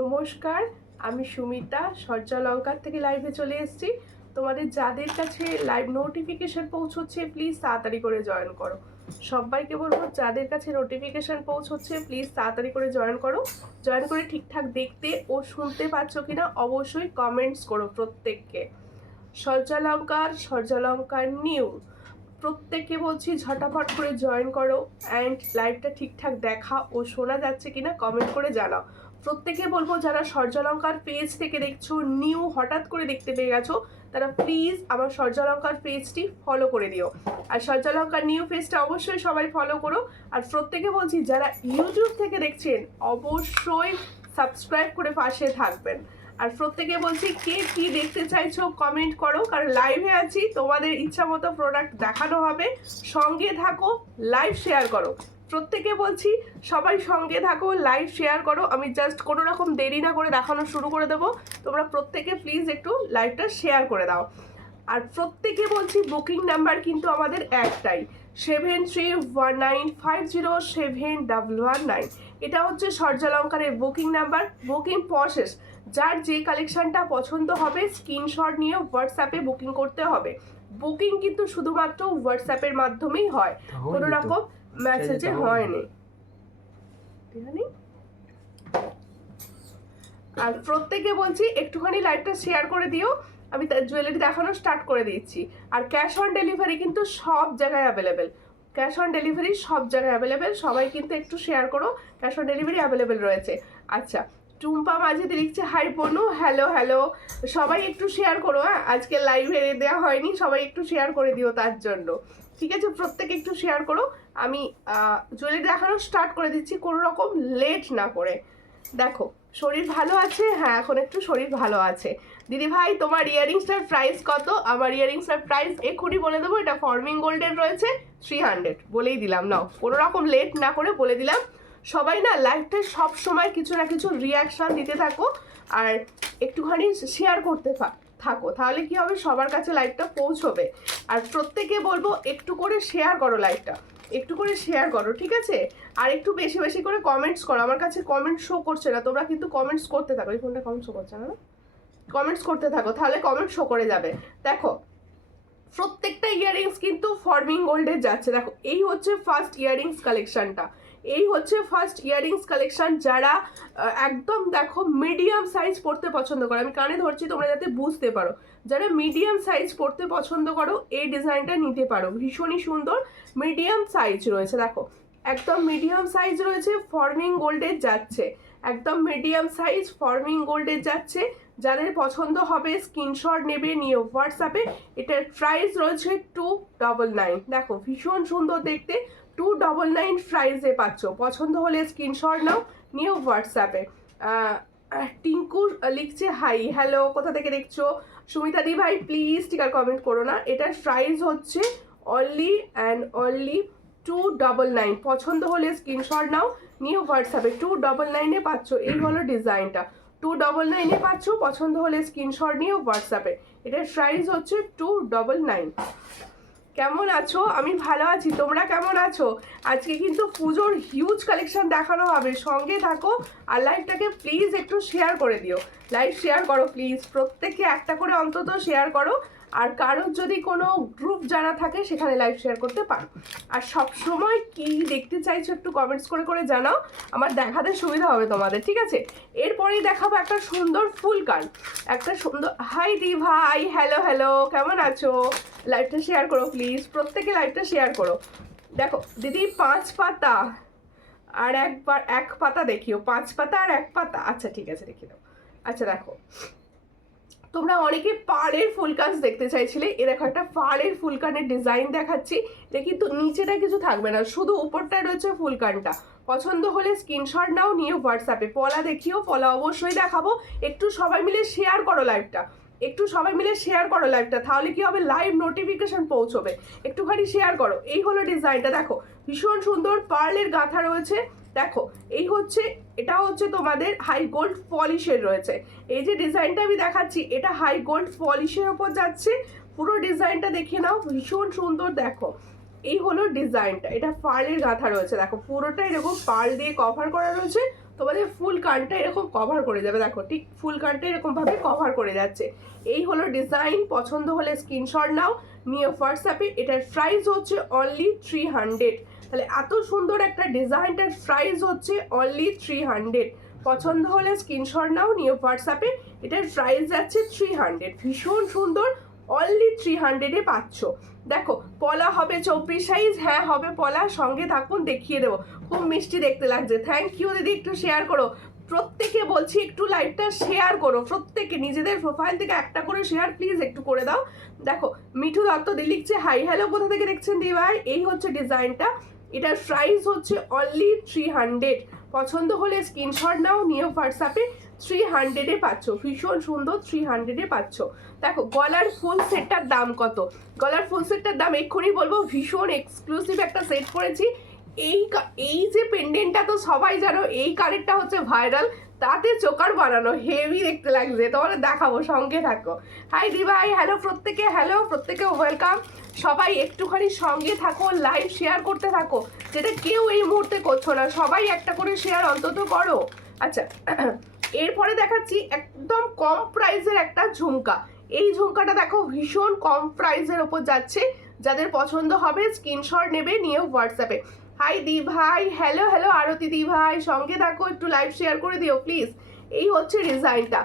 নমস্কার, আমি সুমিতা সূর্যালঙ্কার থেকে লাইভে চলে এসেছি। তোমাদের যাদের কাছে লাইভ নোটিফিকেশন পৌঁছচ্ছে প্লিজ তাড়াতাড়ি করে জয়েন করো। সবাইকে বলবো যাদের কাছে নোটিফিকেশন পৌঁছচ্ছে প্লিজ তাড়াতাড়ি করে জয়েন করো। জয়েন করে ঠিকঠাক দেখতে ও শুনতে পাচ্ছ কিনা অবশ্যই কমেন্টস করো প্রত্যেককে। সূর্যালঙ্কার নিউ প্রত্যেককে বলছি ঝটাফট করে জয়েন করো অ্যান্ড লাইভটা ঠিকঠাক দেখা ও শোনা যাচ্ছে কিনা কমেন্ট করে জানাও। প্রত্যেকে বলবো যারা সূর্যালঙ্কার পেজ থেকে দেখছো, নিউ হঠাৎ করে দেখতে পেয়ে গেছো, তারা প্লিজ আমার সূর্যালঙ্কার পেজটি ফলো করে দিও। আর সূর্যালঙ্কার নিউ পেজটা অবশ্যই সবাই ফলো করো। আর প্রত্যেকে বলছি যারা ইউটিউব থেকে দেখছেন অবশ্যই সাবস্ক্রাইব করে পাশে থাকবেন। আর প্রত্যেকে বলছি কে কি দেখতে চাইছো কমেন্ট করো, কারণ লাইভে আছি, তোমাদের ইচ্ছা মতো প্রোডাক্ট দেখানো হবে। সঙ্গে থাকো, লাইভ শেয়ার করো। প্রত্যেকে বলছি সবাই সঙ্গে থাকো, লাইভ শেয়ার করো। আমি জাস্ট কোনো রকম দেরি না করে দেখানো শুরু করে দেবো, তোমরা প্রত্যেকে প্লিজ একটু লাইভটা শেয়ার করে দাও। আর প্রত্যেকে বলছি বুকিং নাম্বার কিন্তু আমাদের একটাই, 7319507119। এটা হচ্ছে সূর্যালঙ্কারের বুকিং নাম্বার। বুকিং প্রসেস, যার যে কালেকশনটা পছন্দ হবে স্ক্রিনশট নিয়ে হোয়াটসঅ্যাপে বুকিং করতে হবে। বুকিং কিন্তু শুধুমাত্র হোয়াটসঅ্যাপের মাধ্যমেই হয়, কোনো রকম মেসেজে হয়নি। আর প্রত্যেকে বলছি একটুখানি লাইভটা শেয়ার করে দিও, আমি জুয়েলারি দেখানো স্টার্ট করে দিচ্ছি। আর ক্যাশ অন ডেলিভারি কিন্তু সব জায়গায় অ্যাভেলেবেল, ক্যাশ অন ডেলিভারি সব জায়গায় অ্যাভেলেবেল। সবাই কিন্তু একটু শেয়ার করো, ক্যাশ অন ডেলিভারি অ্যাভেলেবেল রয়েছে। আচ্ছা, টুম্পা মাঝিতে লিখছে হাই বনু, হ্যালো হ্যালো। সবাই একটু শেয়ার করো, হ্যাঁ আজকে লাইভে দেওয়া হয়নি, সবাই একটু শেয়ার করে দিও তার জন্য, ঠিক আছে? প্রত্যেকে একটু শেয়ার করো। আমি জুয়েলারি দেখানো স্টার্ট করে দিচ্ছি কোনো রকম লেট না করে। দেখো শরীর ভালো আছে? হ্যাঁ এখন একটু শরীর ভালো আছে। দিদি ভাই তোমার ইয়ারিংসটার প্রাইস কত? আমার ইয়ারিংসটার প্রাইস এক্ষুনি বলে দেবো। এটা ফর্মিং গোল্ডের রয়েছে 300, বলেই দিলাম, নাও কোনো রকম লেট না করে বলে দিলাম। সবাই না লাইভটা সব সময় কিছু না কিছু রিয়াকশান দিতে থাকো আর একটুখানি শেয়ার করতে থাকো, তাহলে কি হবে সবার কাছে লাইভটা পৌঁছবে। আর প্রত্যেকে বলবো একটু করে শেয়ার করো, লাইভটা একটু করে শেয়ার করো, ঠিক আছে? আর একটু বেশি বেশি করে কমেন্টস করো। আমার কাছে কমেন্ট শো করছে না, তোমরা কিন্তু কমেন্টস করতে থাকো। এই ফোনটা কমেন্ট শো করছে না, কমেন্টস করতে থাকো, তাহলে কমেন্ট শো করে যাবে। দেখো প্রত্যেকটা ইয়াররিংস কিন্তু ফর্মিং গোল্ডের যাচ্ছে। দেখো এই হচ্ছে ফার্স্ট ইয়াররিংস কালেকশনটা, এই হচ্ছে ফার্স্ট ইয়াররিংস কালেকশন। যারা একদম দেখো মিডিয়াম সাইজ পড়তে পছন্দ করো, আমি কানে ধরছি তোমরা যাতে বুঝতে পারো, যারা মিডিয়াম সাইজ পড়তে পছন্দ করো এই ডিজাইনটা নিতে পারো। ভীষণই সুন্দর মিডিয়াম সাইজ রয়েছে, দেখো একদম মিডিয়াম সাইজ রয়েছে, ফর্মিং গোল্ডের যাচ্ছে, একদম মিডিয়াম সাইজ ফর্মিং গোল্ডের যাচ্ছে। যাদের পছন্দ হবে স্ক্রিনশট নেবে নিয়ে হোয়াটসঅ্যাপে। এটার প্রাইস রয়েছে 299। দেখো ভীষণ সুন্দর দেখতে, 299 প্রাইসে পাচ্ছ। পছন্দ হলে স্ক্রিনশট নাও, নিয়ে হোয়াটসঅ্যাপে। টিঙ্কু লিখছে হাই হ্যালো, কোথা থেকে দেখছো? সুমিতা দি ভাই প্লিজ স্টিকার কমেন্ট করো না। এটার প্রাইস হচ্ছে অনলি অ্যান্ড অনলি 299। পছন্দ হলে স্ক্রিনশট নাও, নিয়ে হোয়াটসঅ্যাপে 299-এ পাচ্ছ। এই হলো ডিজাইনটা, 299-এ পাচ্ছ। পছন্দ হলে স্ক্রিনশট নিয়ে হোয়াটসঅ্যাপে। এটার প্রাইস হচ্ছে 299। কেমন আছো? আমি ভালো আছি, তোমরা কেমন আছো? আজকে কিন্তু পুজোর হিউজ কালেকশন দেখানো হবে, সঙ্গে থাকো। আর লাইভটাকে প্লিজ একটু শেয়ার করে দিও, লাইভ শেয়ার করো প্লিজ, প্রত্যেকে একটা করে অন্তত শেয়ার করো। আর কারোর যদি কোনো গ্রুপ জানা থাকে সেখানে লাইভ শেয়ার করতে পারো। আর সব সময় কি দেখতে চাইছো একটু কমেন্টস করে করে জানাও, আমার দেখাতে সুবিধা হবে তোমাদের, ঠিক আছে? এরপরেই দেখাবো একটা সুন্দর ফুল কান, একটা সুন্দর। হাই দি ভাই, হ্যালো হ্যালো, কেমন আছো? লাইভটা শেয়ার করো প্লিজ, প্রত্যেকে লাইভটা শেয়ার করো। দেখো দিদি 5 পাতা আর একবার 1 পাতা দেখিও, 5 পাতা আর 1 পাতা, আচ্ছা ঠিক আছে দেখিয়ে দাও। আচ্ছা দেখো তোমরা অনেকে পাড়ের ফুলকান দেখতে চাইছিলে, এ দেখো একটা পাড়ের ফুলকানের ডিজাইন দেখাচ্ছি। এটা কিন্তু নিচেটা কিছু থাকবে না, শুধু উপরটায় রয়েছে ফুলকানটা। পছন্দ হলে স্ক্রিনশট নাও, নিয়ে হোয়াটসঅ্যাপে। পলা দেখিও, পলা অবশ্যই দেখাবো। একটু সবাই মিলে শেয়ার করো লাইভটা, একটু সবাই মিলে শেয়ার করো লাইভটা, তাহলে কি হবে লাইভ নোটিফিকেশন পৌঁছবে। একটুখানি শেয়ার করো। এই হলো ডিজাইনটা, দেখো ভীষণ সুন্দর পার্লের গাঁথা রয়েছে। দেখো এই হচ্ছে, এটা হচ্ছে তোমাদের হাই গোল্ড পলিশের রয়েছে। এই যে ডিজাইনটা আমি দেখাচ্ছি এটা হাই গোল্ড পলিশের ওপর যাচ্ছে। পুরো ডিজাইনটা দেখে নাও, ভীষণ সুন্দর। দেখো এই হলো ডিজাইনটা, এটা পার্লের গাঁথা রয়েছে, দেখো পুরোটা এরকম পার্ল দিয়ে কভার করা রয়েছে। তোমাদের ফুল কানটা এরকম কভার করে যাবে, দেখো ঠিক ফুল কানটা এরকম ভাবে কভার করে যাচ্ছে। এই হলো ডিজাইন, পছন্দ হলে স্ক্রিনশট নাও, নিয়ে হোয়াটসঅ্যাপে। এটার প্রাইস হচ্ছে অনলি 300। তাহলে এত সুন্দর একটা ডিজাইনটার প্রাইস হচ্ছে অনলি 300। পছন্দ হলে স্ক্রিনশট নাও, নিয়ে হোয়াটসঅ্যাপে। এটার প্রাইস যাচ্ছে 300, ভীষণ সুন্দর, অনলি 300-এ পাচ্ছ। দেখো পলা হবে 24 সাইজ, হ্যাঁ হবে পলা, সঙ্গে থাকুন দেখিয়ে দেবো। খুব মিষ্টি দেখতে লাগছে, থ্যাংক ইউ দিদি। একটু শেয়ার করো, প্রত্যেকে বলছি একটু লাইভটা শেয়ার করো, প্রত্যেকে নিজেদের প্রোফাইল থেকে একটা করে শেয়ার প্লিজ একটু করে দাও। দেখো মিঠু দত্ত দি লিখছে হাই হ্যালো, কোথা থেকে দেখছেন দি ভাই? এই হচ্ছে ডিজাইনটা, এটার প্রাইস হচ্ছে অনলি 300। পছন্দ হলে স্ক্রিনশট নাও, নিয়ে হোয়াটসঅ্যাপে। 300-এ পাচ্ছ, ভীষণ সুন্দর, 300-এ পাচ্ছ। দেখো গলার ফুল সেটটার দাম কত? গলার ফুল সেটটার দাম এক্ষুনি বলবো, ভীষণ এক্সক্লুসিভ একটা সেট পরেছি। এই যে পেন্ডেন্টটা তো সবাই জানো, এই কানেরটা হচ্ছে ভাইরাল, তাতে চোকার বানানো, হেভি দেখতে লাগছে, তোমাদের দেখাবো, সঙ্গে থাকো। হাই দি ভাই, হ্যালো প্রত্যেকে, হ্যালো প্রত্যেকে, ওয়েলকাম। সবাই একটুখানি সঙ্গে থাকো, লাইভ শেয়ার করতে থাকো, যেটা কেউ এই মুহূর্তে করছো না, সবাই একটা করে শেয়ার অন্তত করো। আচ্ছা এরপরে দেখাচ্ছি একদম কম প্রাইসের একটা ঝুমকা। এই ঝুমকাটা দেখো ভীষণ কম প্রাইসের ওপর যাচ্ছে, যাদের পছন্দ হবে স্ক্রিনশট নেবে, নিয়ে হোয়াটসঅ্যাপে। হাই দি ভাই, হ্যালো হ্যালো আরতি দি ভাই, সঙ্গে থাকো, একটু লাইভ শেয়ার করে দিও প্লিজ। এই হচ্ছে ডিজাইনটা,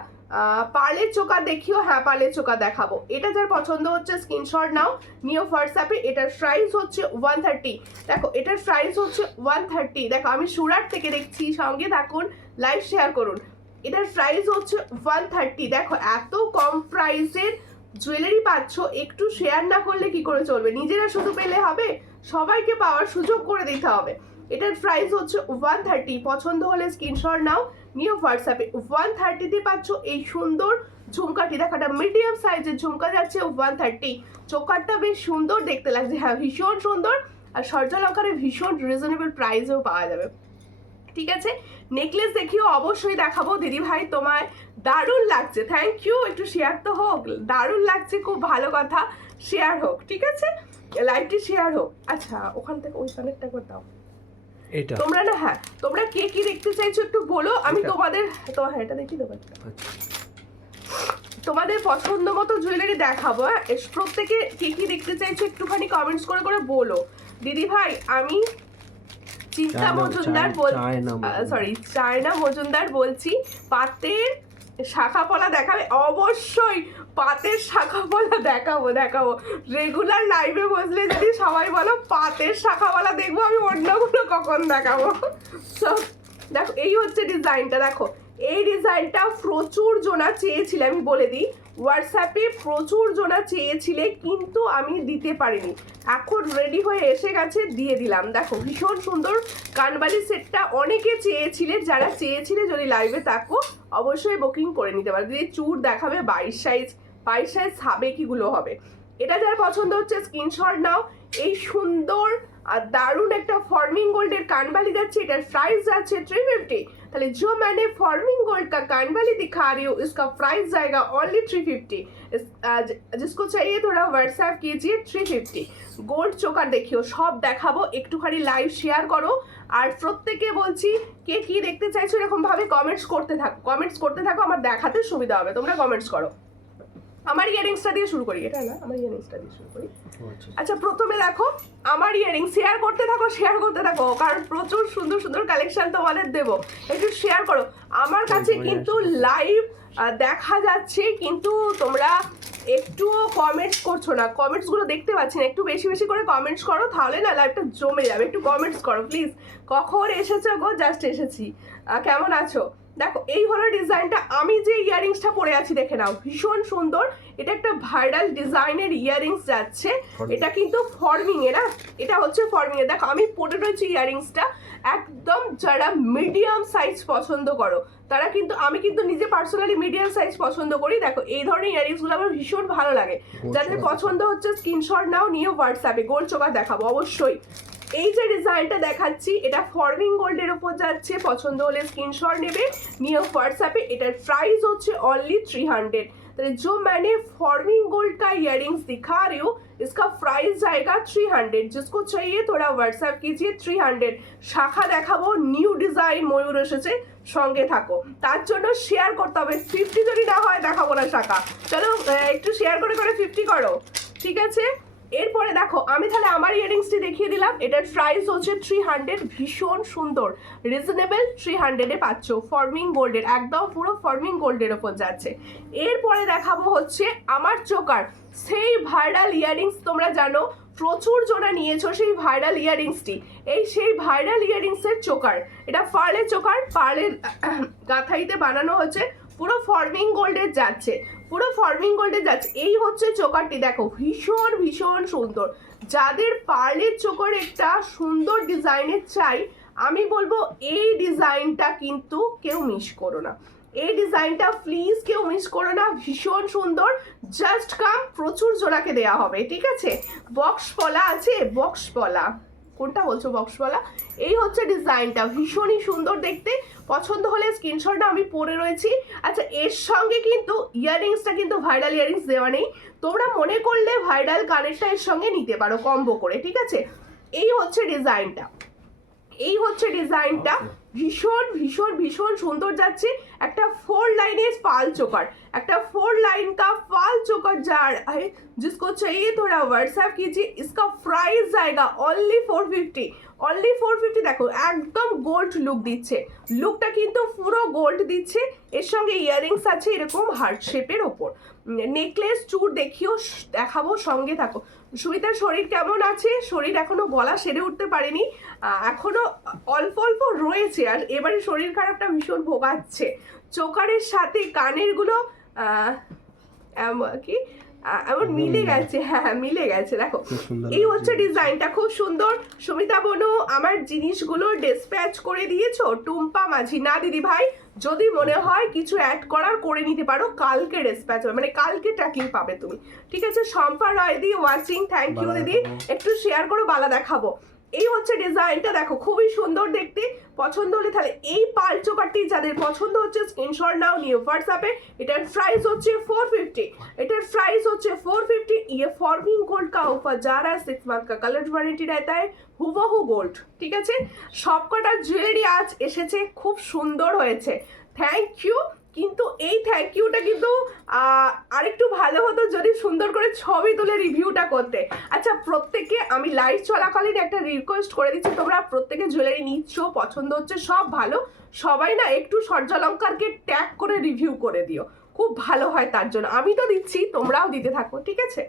পার্লের চোকা দেখিও, হ্যাঁ পার্লের চোকা দেখাবো। এটা যার পছন্দ হচ্ছে স্ক্রিনশট নাও, নিয়ে হোয়াটসঅ্যাপে। এটার প্রাইস হচ্ছে 130। দেখো এটার প্রাইস হচ্ছে 130। দেখো আমি সুরাট থেকে দেখছি, সঙ্গে থাকুন, লাইভ শেয়ার করুন। এটার প্রাইস হচ্ছে 130। দেখো এত কম প্রাইসের জুয়েলারি পাচ্ছ, একটু শেয়ার না করলে কি করে চলবে? নিজেরা শুধু পেলে হবে, সবাইকে পাওয়ার সুযোগ করে দিতে হবে। এটার প্রাইস হচ্ছে 130। পছন্দ হলে স্ক্রিনশট নাও, নিয়ে হোয়াটসঅ্যাপে। 130-তে পাচ্ছ এই সুন্দর ঝুমকাটি। দেখো একটা মিডিয়াম সাইজের ঝুমকা যাচ্ছে 130। চোকারটা বেশ সুন্দর দেখতে লাগছে, হ্যাঁ ভীষণ সুন্দর, আর সর্জালঙ্কারে ভীষণ রিজনেবল প্রাইসেও পাওয়া যাবে। ঠিক আছে, নেকলেস দেখিও, অবশ্যই দেখাবো দিদি ভাই, তোমায় দারুণ লাগছে, থ্যাংক ইউ। একটু শেয়ার তো হোক, দারুণ লাগছে, খুব ভালো কথা, শেয়ার হোক, ঠিক আছে, লাইভটি শেয়ার হোক। আচ্ছা ওখান থেকে ওই কানেরটা করে দাও এটা, তোমরা না, হ্যাঁ তোমরা কে কি দেখতে চাইছো একটু বলো, আমি তোমাদের তো হ্যাঁ এটা দেখি দেবো, তোমাদের পছন্দ মতো জুয়েলারি দেখাবো। হ্যাঁ প্রত্যেকে কে কি দেখতে চাইছো একটুখানি কমেন্টস করে করে বলো। দিদি ভাই আমি চিন্তা মজুমদার চায়না মজুমদার বলছি, পাতের শাখা পলা দেখাবে? অবশ্যই পাতের শাখা পলা দেখাবো। রেগুলার লাইভে বসলে যদি সবাই বলো পাতের শাখা পলা দেখবো, আমি অন্যগুলো কখন দেখাবো। দেখো এই হচ্ছে ডিজাইনটা, দেখো এই ডিজাইনটা প্রচুর জনা চেয়েছিলে, আমি বলে দিই হোয়াটসঅ্যাপে প্রচুর জনা চেয়েছিলে, কিন্তু আমি দিতে পারিনি, এখন রেডি হয়ে এসে গেছে, দিয়ে দিলাম। দেখো ভীষণ সুন্দর কানবালি সেটটা অনেকে চেয়েছিলে, যারা চেয়েছিলে যদি লাইভে থাকো অবশ্যই বুকিং করে নিতে পারো। দিদি চুর দেখাবে 22 সাইজ সাবেকিগুলো হবে। এটা যার পছন্দ হচ্ছে স্ক্রিনশট নাও। এই সুন্দর আর দারুণ একটা फॉर्मिंग गोल्ड এর कानवाली যাচ্ছে, এটার प्राइस যাচ্ছে 350। তাহলে जो मैंने फॉर्मिंग गोल्ड का कानवाली दिखा रही हूँ इसका प्राइस जाएगा ओनली 350। जिसको चाहिए थोड़ा व्हाट्सएप कीजिए 350। গোল্ড চোকার দেখিও, সব দেখাবো, একটুখানি লাইভ শেয়ার করো। আর প্রত্যেকে বলছি কে কি দেখতে চাইছো এরকম ভাবে কমেন্টস করতে থাকো, আমার দেখাতে সুবিধা হবে, তোমরা কমেন্টস করো। আমার ইয়ারিংসটা দিয়ে শুরু করি, এটা না আমার ইয়ারিংসটা দিয়ে শুরু করি। আচ্ছা প্রথমে দেখো আমার ইয়ারিংস, শেয়ার করতে থাকো, কারণ প্রচুর সুন্দর সুন্দর কালেকশন তোমাদের দেবো, একটু শেয়ার করো। আমার কাছে কিন্তু লাইভ দেখা যাচ্ছে, কিন্তু তোমরা একটুও কমেন্টস করছো না, কমেন্টসগুলো দেখতে পাচ্ছি না, একটু বেশি বেশি করে কমেন্টস করো, তাহলে না লাইভটা জমে যাবে। একটু কমেন্টস করো প্লিজ। কখন এসেছো গো? জাস্ট এসেছি। কেমন আছো? দেখো এই হলো ডিজাইনটা, আমি যে ইয়ারিংসটা পরে আছি দেখে নাও, ভীষণ সুন্দর, এটা একটা ভাইরাল ডিজাইনের ইয়ারিংস যাচ্ছে, এটা কিন্তু ফর্মিং এ না, এটা হচ্ছে ফর্মিং এ। দেখো আমি পরে রয়েছি ইয়ারিংসটা, একদম যারা মিডিয়াম সাইজ পছন্দ করো তারা কিন্তু, আমি কিন্তু নিজে পার্সোনালি মিডিয়াম সাইজ পছন্দ করি। দেখো এই ধরনের ইয়ারিংসগুলো আমার ভীষণ ভালো লাগে, যাদের পছন্দ হচ্ছে স্ক্রিনশট নাও, নিয়ে হোয়াটসঅ্যাপে। গোল্ড চোকার দেখাবো অবশ্যই। এই যে ডিজাইনটা দেখাচ্ছি এটা ফর্মিং গোল্ডের উপর যাচ্ছে, পছন্দ হলে স্ক্রিনশট নেবে, নিয়ে হোয়াটসঅ্যাপে। এটার প্রাইস হচ্ছে অনলি 300। तो जो मैंने फॉर्मिंग गोल्ड का इयररिंग्स दिखा रही हूँ इसका प्राइस जाएगा 300। जिसको चाहिए थोड़ा व्हाट्सएप कीजिए 300। শাখা দেখাবো, নিউ ডিজাইন ময়ূর এসেছে, সঙ্গে থাকো। তার জন্য শেয়ার করতে হবে, 50 যদি না হয় দেখাবো না শাখা। চলো একটু শেয়ার করে করে 50 করো, ঠিক আছে? এরপরে দেখো আমি তাহলে আমার ইয়ারিংসটি দেখিয়ে দিলাম। এটার প্রাইস হচ্ছে 300, ভীষণ সুন্দর রিজনেবল, 300 এ পাচ্ছ ফর্মিং গোল্ডের, একদম পুরো ফর্মিং গোল্ডের ওপর যাচ্ছে। এরপরে দেখাবো হচ্ছে আমার চোকার, সেই ভাইরাল ইয়ারিংস, তোমরা জানো প্রচুর জনা নিয়েছো সেই ভাইরাল ইয়ারিংসটি, এই সেই ভাইরাল ইয়ারিংসের চোকার। এটা পার্লের চোকার, পার্লের গাথাইতে বানানো হচ্ছে, পুরো ফর্মিং গোল্ডের যাচ্ছে, পুরো ফর্মিং গোল্ডের যাচ্ছে। এই হচ্ছে চোকারটি, দেখো ভীষণ ভীষণ সুন্দর। যাদের পার্লের চোকার একটা সুন্দর ডিজাইনের চাই, আমি বলবো এই ডিজাইনটা কিন্তু কেউ মিস করো না, এই ডিজাইনটা প্লিজ কেউ মিস করো না, ভীষণ সুন্দর। জাস্ট কাম, প্রচুর জোড়াকে দেয়া হবে, ঠিক আছে? বক্স পলা আছে, বক্স পলা, কোনটা বলছো বক্স পলা? এই হচ্ছে ডিজাইনটা, ভীষণই সুন্দর দেখতে। পছন্দ হলে স্ক্রিনশটটা আমি পরে রয়েছি। আচ্ছা, এর সঙ্গে কিন্তু ইয়াররিংসটা কিন্তু ভাইরাল ইয়াররিংস দেওয়া নেই, তোমরা মনে করলে ভাইরাল কানেরটা এর সঙ্গে নিতে পারো কম্বো করে, ঠিক আছে? এই হচ্ছে ডিজাইনটা, এই হচ্ছে ডিজাইনটা, ভীষণ ভীষণ ভীষণ সুন্দর যাচ্ছে। একটা 4 লাইনের পাল চোকার, একটা 4 लाइन का पाल चोकर जा रहा है, जिसको चाहिए थोड़ा व्हाट्सएप कीजिए। इसका प्राइस जाएगा ओनली 450, অনলি 450। দেখো একদম গোল্ড লুক দিচ্ছে, লুকটা কিন্তু পুরো গোল্ড দিচ্ছে। এর সঙ্গে ইয়াররিংস আছে এরকম হার্ট শেপের ওপর, নেকলেস চূড় দেখিও দেখাবো, সঙ্গে থাকো। সুমিতার শরীর কেমন আছে? শরীর এখনো গলা সেরে উঠতে পারেনি, এখনো অল্প অল্প রয়েছে, আর এবারে শরীর খারাপটা ভীষণ ভোগাচ্ছে। চোকারের সাথে কানের গুলো কি এমন মিলে গেছে, হ্যাঁ মিলে গেছে। দেখো এই হচ্ছে ডিজাইনটা, খুব সুন্দর। সুমিতা বনু আমার জিনিসগুলো ডিসপ্যাচ করে দিয়েছো? টুম্পা মাঝি, না দিদি ভাই, যদি মনে হয় কিছু অ্যাড করার করে নিতে পারো, কালকে ডিসপ্যাচ হবে, মানে কালকে ট্র্যাকিং পাবে তুমি, ঠিক আছে? শম্পা রায় দি ওয়াচিং, থ্যাংক ইউ দিদি, একটু শেয়ার করো, বালা দেখাবো। এই হচ্ছে ডিজাইনটা, দেখো খুবই সুন্দর দেখতে। পছন্দ হলে তাহলে এই পাল চোকারটি যাদের পছন্দ হচ্ছে স্ক্রিনশট নাও, নিউ হোয়াটসঅ্যাপে। এটার প্রাইস হচ্ছে 450, এটার প্রাইস হচ্ছে 450। ये फॉर्मिंग गोल्ड का ऑफर जा रहा है, 6 मंथ का कलर वारंटी रहता है, হুবহু গোল্ড, ঠিক আছে? সবকটা জুয়েলারি আজ এসেছে, খুব সুন্দর হয়েছে, থ্যাংক ইউ। কিন্তু এই থ্যাংক ইউটা কিন্তু আরেকটু ভালো হতো যদি সুন্দর করে ছবি তুলে রিভিউটা করতে। আচ্ছা, প্রত্যেককে আমি লাইভ চলাকালীন একটা রিকোয়েস্ট করে দিচ্ছি, তোমরা প্রত্যেকে জুয়েলারি নিচ্ছ, পছন্দ হচ্ছে, সব ভালো, সবাই না একটু সূর্যালঙ্কারকে ট্যাগ করে রিভিউ করে দিও, খুব ভালো হয়। তার জন্য আমি তো দিচ্ছি, তোমরাও দিতে থাকো, ঠিক আছে?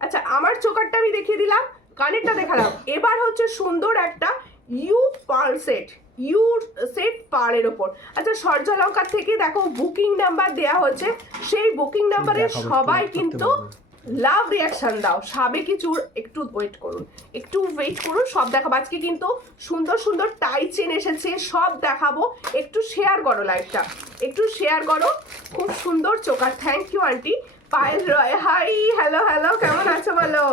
আচ্ছা, আমার চোকারটা আমি দেখিয়ে দিলাম, কানেরটা দেখালাম। এবার হচ্ছে সুন্দর একটা U pearl set, U set পাড়ের ওপর। আচ্ছা, সূর্যালঙ্কার থেকে দেখো বুকিং নাম্বার দেয়া হচ্ছে, সেই বুকিং নাম্বারে সবাই কিন্তু লাভ রিয়াকশন দাও। সাবেকি চূড়, একটু ওয়েট করুন, একটু ওয়েট করুন, সব দেখাবো। আজকে কিন্তু সুন্দর সুন্দর টাই চেন এসেছে, সব দেখাবো। একটু শেয়ার করো লাইভটা, একটু শেয়ার করো। খুব সুন্দর choker, thank you aunty. Payel Roy, hi, hello hello, কেমন আছো বলো?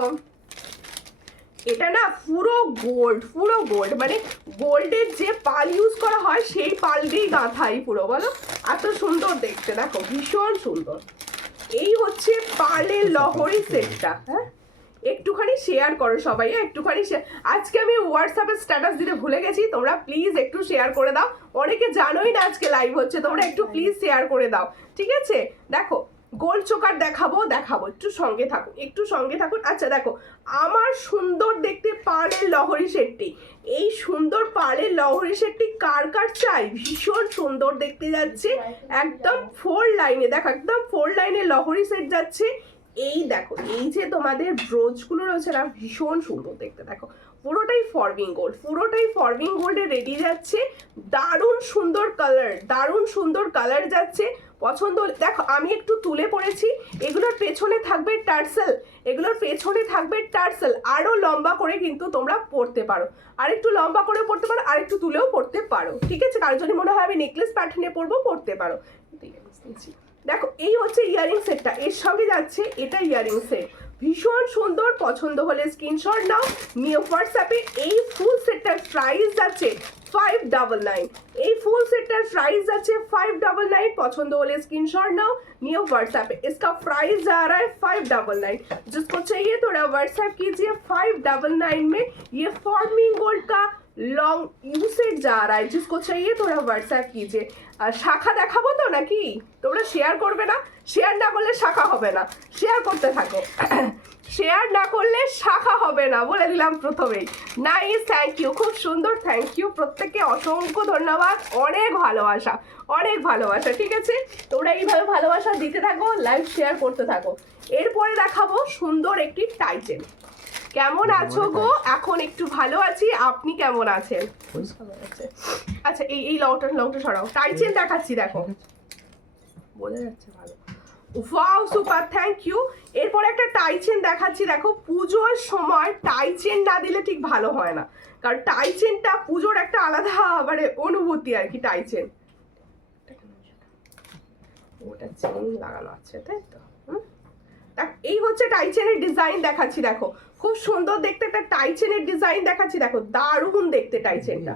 এটা না পুরো গোল্ড, পুরো গোল্ড, মানে গোল্ডের যে পাল ইউজ করা হয় সেই পাল দিয়েই গাঁথাই পুরো, বলো এত সুন্দর দেখতে, দেখো ভীষণ সুন্দর। এই হচ্ছে পার্লের লহরি সেটটা, হ্যাঁ একটুখানি শেয়ার করো সবাই, একটুখানি শেয়ার। আজকে আমি হোয়াটসঅ্যাপে স্ট্যাটাস দিতে ভুলে গেছি, তোমরা প্লিজ একটু শেয়ার করে দাও, অনেকে জানোই না আজকে লাইভ হচ্ছে, তোমরা একটু প্লিজ শেয়ার করে দাও, ঠিক আছে? দেখো গোল্ড চোকার দেখাবো, একটু সঙ্গে থাকুন, একটু সঙ্গে থাকুন। আচ্ছা দেখো আমার সুন্দর দেখতে পার্লের লহরি সেটটি, এই সুন্দর পার্লের লহরি সেটটি কার কার চাই? ভীষণ সুন্দর দেখতে যাচ্ছে, একদম 4 লাইনে, দেখো একদম 4 লাইনে লহরি সেট যাচ্ছে। এই দেখো এই যে তোমাদের ব্রোচগুলো রয়েছে না, ভীষণ সুন্দর দেখতে, দেখো পুরোটাই ফর্মিং গোল্ড, পুরোটাই ফর্মিং গোল্ডে রেডি যাচ্ছে। দারুণ সুন্দর কালার, দারুণ সুন্দর কালার যাচ্ছে। পছন্দ হলে দেখো আমি একটু তুলে পড়েছি, এগুলোর পেছনে থাকবে টার্সেল, এগুলোর পেছনে থাকবে টার্সেল, আরো লম্বা করে কিন্তু তোমরা পড়তে পারো, আর একটু লম্বা করে পড়তে পারো, আর একটু তুলেও পড়তে পারো, ঠিক আছে? কারোর যদি মনে হয় আমি নেকলেস প্যাটার্নে পরবো, পড়তে পারো। দেখো এই হচ্ছে ইয়ারিং সেটটা, এর সঙ্গে যাচ্ছে এটা ইয়ারিং সেট, ভীষণ সুন্দর, পছন্দ হলে স্ক্রিনশট নাও, নিয়ে হোয়াটসঅ্যাপে। এই ফুল সেটটার প্রাইস আছে 599। এই ফুল सेटटर प्राइस আছে 599। पसंद होले स्क्रीनशॉट नाउ, न्यू व्हाट्सएप पे। इसका प्राइस जा रहा है 599। जिसको चाहिए थोड़ा व्हाट्सएप कीजिए। 599 में ये फॉर्मिंग गोल्ड का लॉन्ग यू सेट जा रहा है। जिसको चाहिए थोड़ा व्हाट्सएप कीजिए। শাখা দেখাবো তো নাকি? তোমরা শেয়ার করবে না? শেয়ার না করলে শাখা হবে না। শেয়ার করতে থাকো। শেয়ার না করলে শাখা হবে না, বলে দিলাম প্রথমেই। নাইস, থ্যাংক ইউ, খুব সুন্দর, থ্যাংক ইউ প্রত্যেককে, অসংখ্য ধন্যবাদ, অনেক ভালোবাসা, অনেক ভালোবাসা। ঠিক আছে, তোমরা এইভাবে ভালোবাসা দিতে থাকো, লাইভ শেয়ার করতে থাকো। এরপরে দেখাবো সুন্দর একটি টাইটেন। কেমন আছো গো? এখন একটু ভালো আছি, আপনি কেমন আছেন? আচ্ছা, এই লংটা সরাও। টাইচেন দেখাচ্ছি, দেখো বোঝা যাচ্ছে ভালো। Wow, super, thank you. এরপর একটা টাইচেন দেখাচ্ছি, দেখো। পুজোর সময় টাইচেন না দিলে ঠিক ভালো হয় না, কারণ টাইচেনটা পুজোর একটা আলাদা মানে অনুভূতি আর কি। টাইচেন ওটা চেন লাগানো আছে, তাই তো? এই হচ্ছে টাইচেনের ডিজাইন দেখাচ্ছি, দেখো খুব সুন্দর দেখতে একটা টাইচেনের ডিজাইন দেখাচ্ছি, দেখো দারুণ দেখতে টাইচেনটা।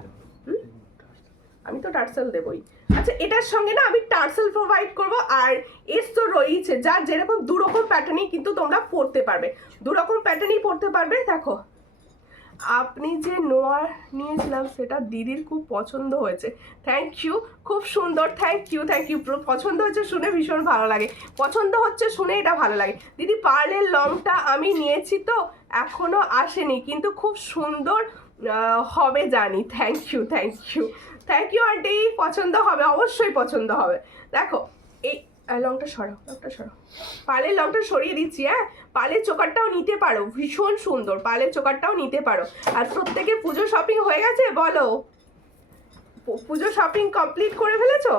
আমি তো টার্সেল দেবই। আচ্ছা, এটার সঙ্গে না আমি টার্সেল প্রোভাইড করব। আর এস তো রয়েছে, যার যেরকম দুরকম প্যাটার্নই কিন্তু তোমরা পরতে পারবে, দুরকম প্যাটার্নই পরতে পারবে। দেখো, আপনি যে নোয়ার নিয়েছিলাম সেটা দিদির খুব পছন্দ হয়েছে, থ্যাংক ইউ, খুব সুন্দর, থ্যাংক ইউ, থ্যাংক ইউ। পছন্দ হচ্ছে শুনে ভীষণ ভালো লাগে, পছন্দ হচ্ছে শুনে এটা ভালো লাগে। দিদি, পার্লের লংটা আমি নিয়েছি তো এখনো আসেনি, কিন্তু খুব সুন্দর হবে জানি। Thank you, thank you, thank you aunty, পছন্দ হবে, অবশ্যই পছন্দ হবে। দেখো, এই লংটা সরাও, লংটা সরাও, পালের লংটা সরিয়ে দিচ্ছি। হ্যাঁ, পালের চোকারটাও নিতে পারো, ভীষণ সুন্দর, পালের চোকারটাও নিতে পারো। আর প্রত্যেকে পুজো শপিং হয়ে গেছে বলো? পুজো শপিং কমপ্লিট করে ফেলেছো?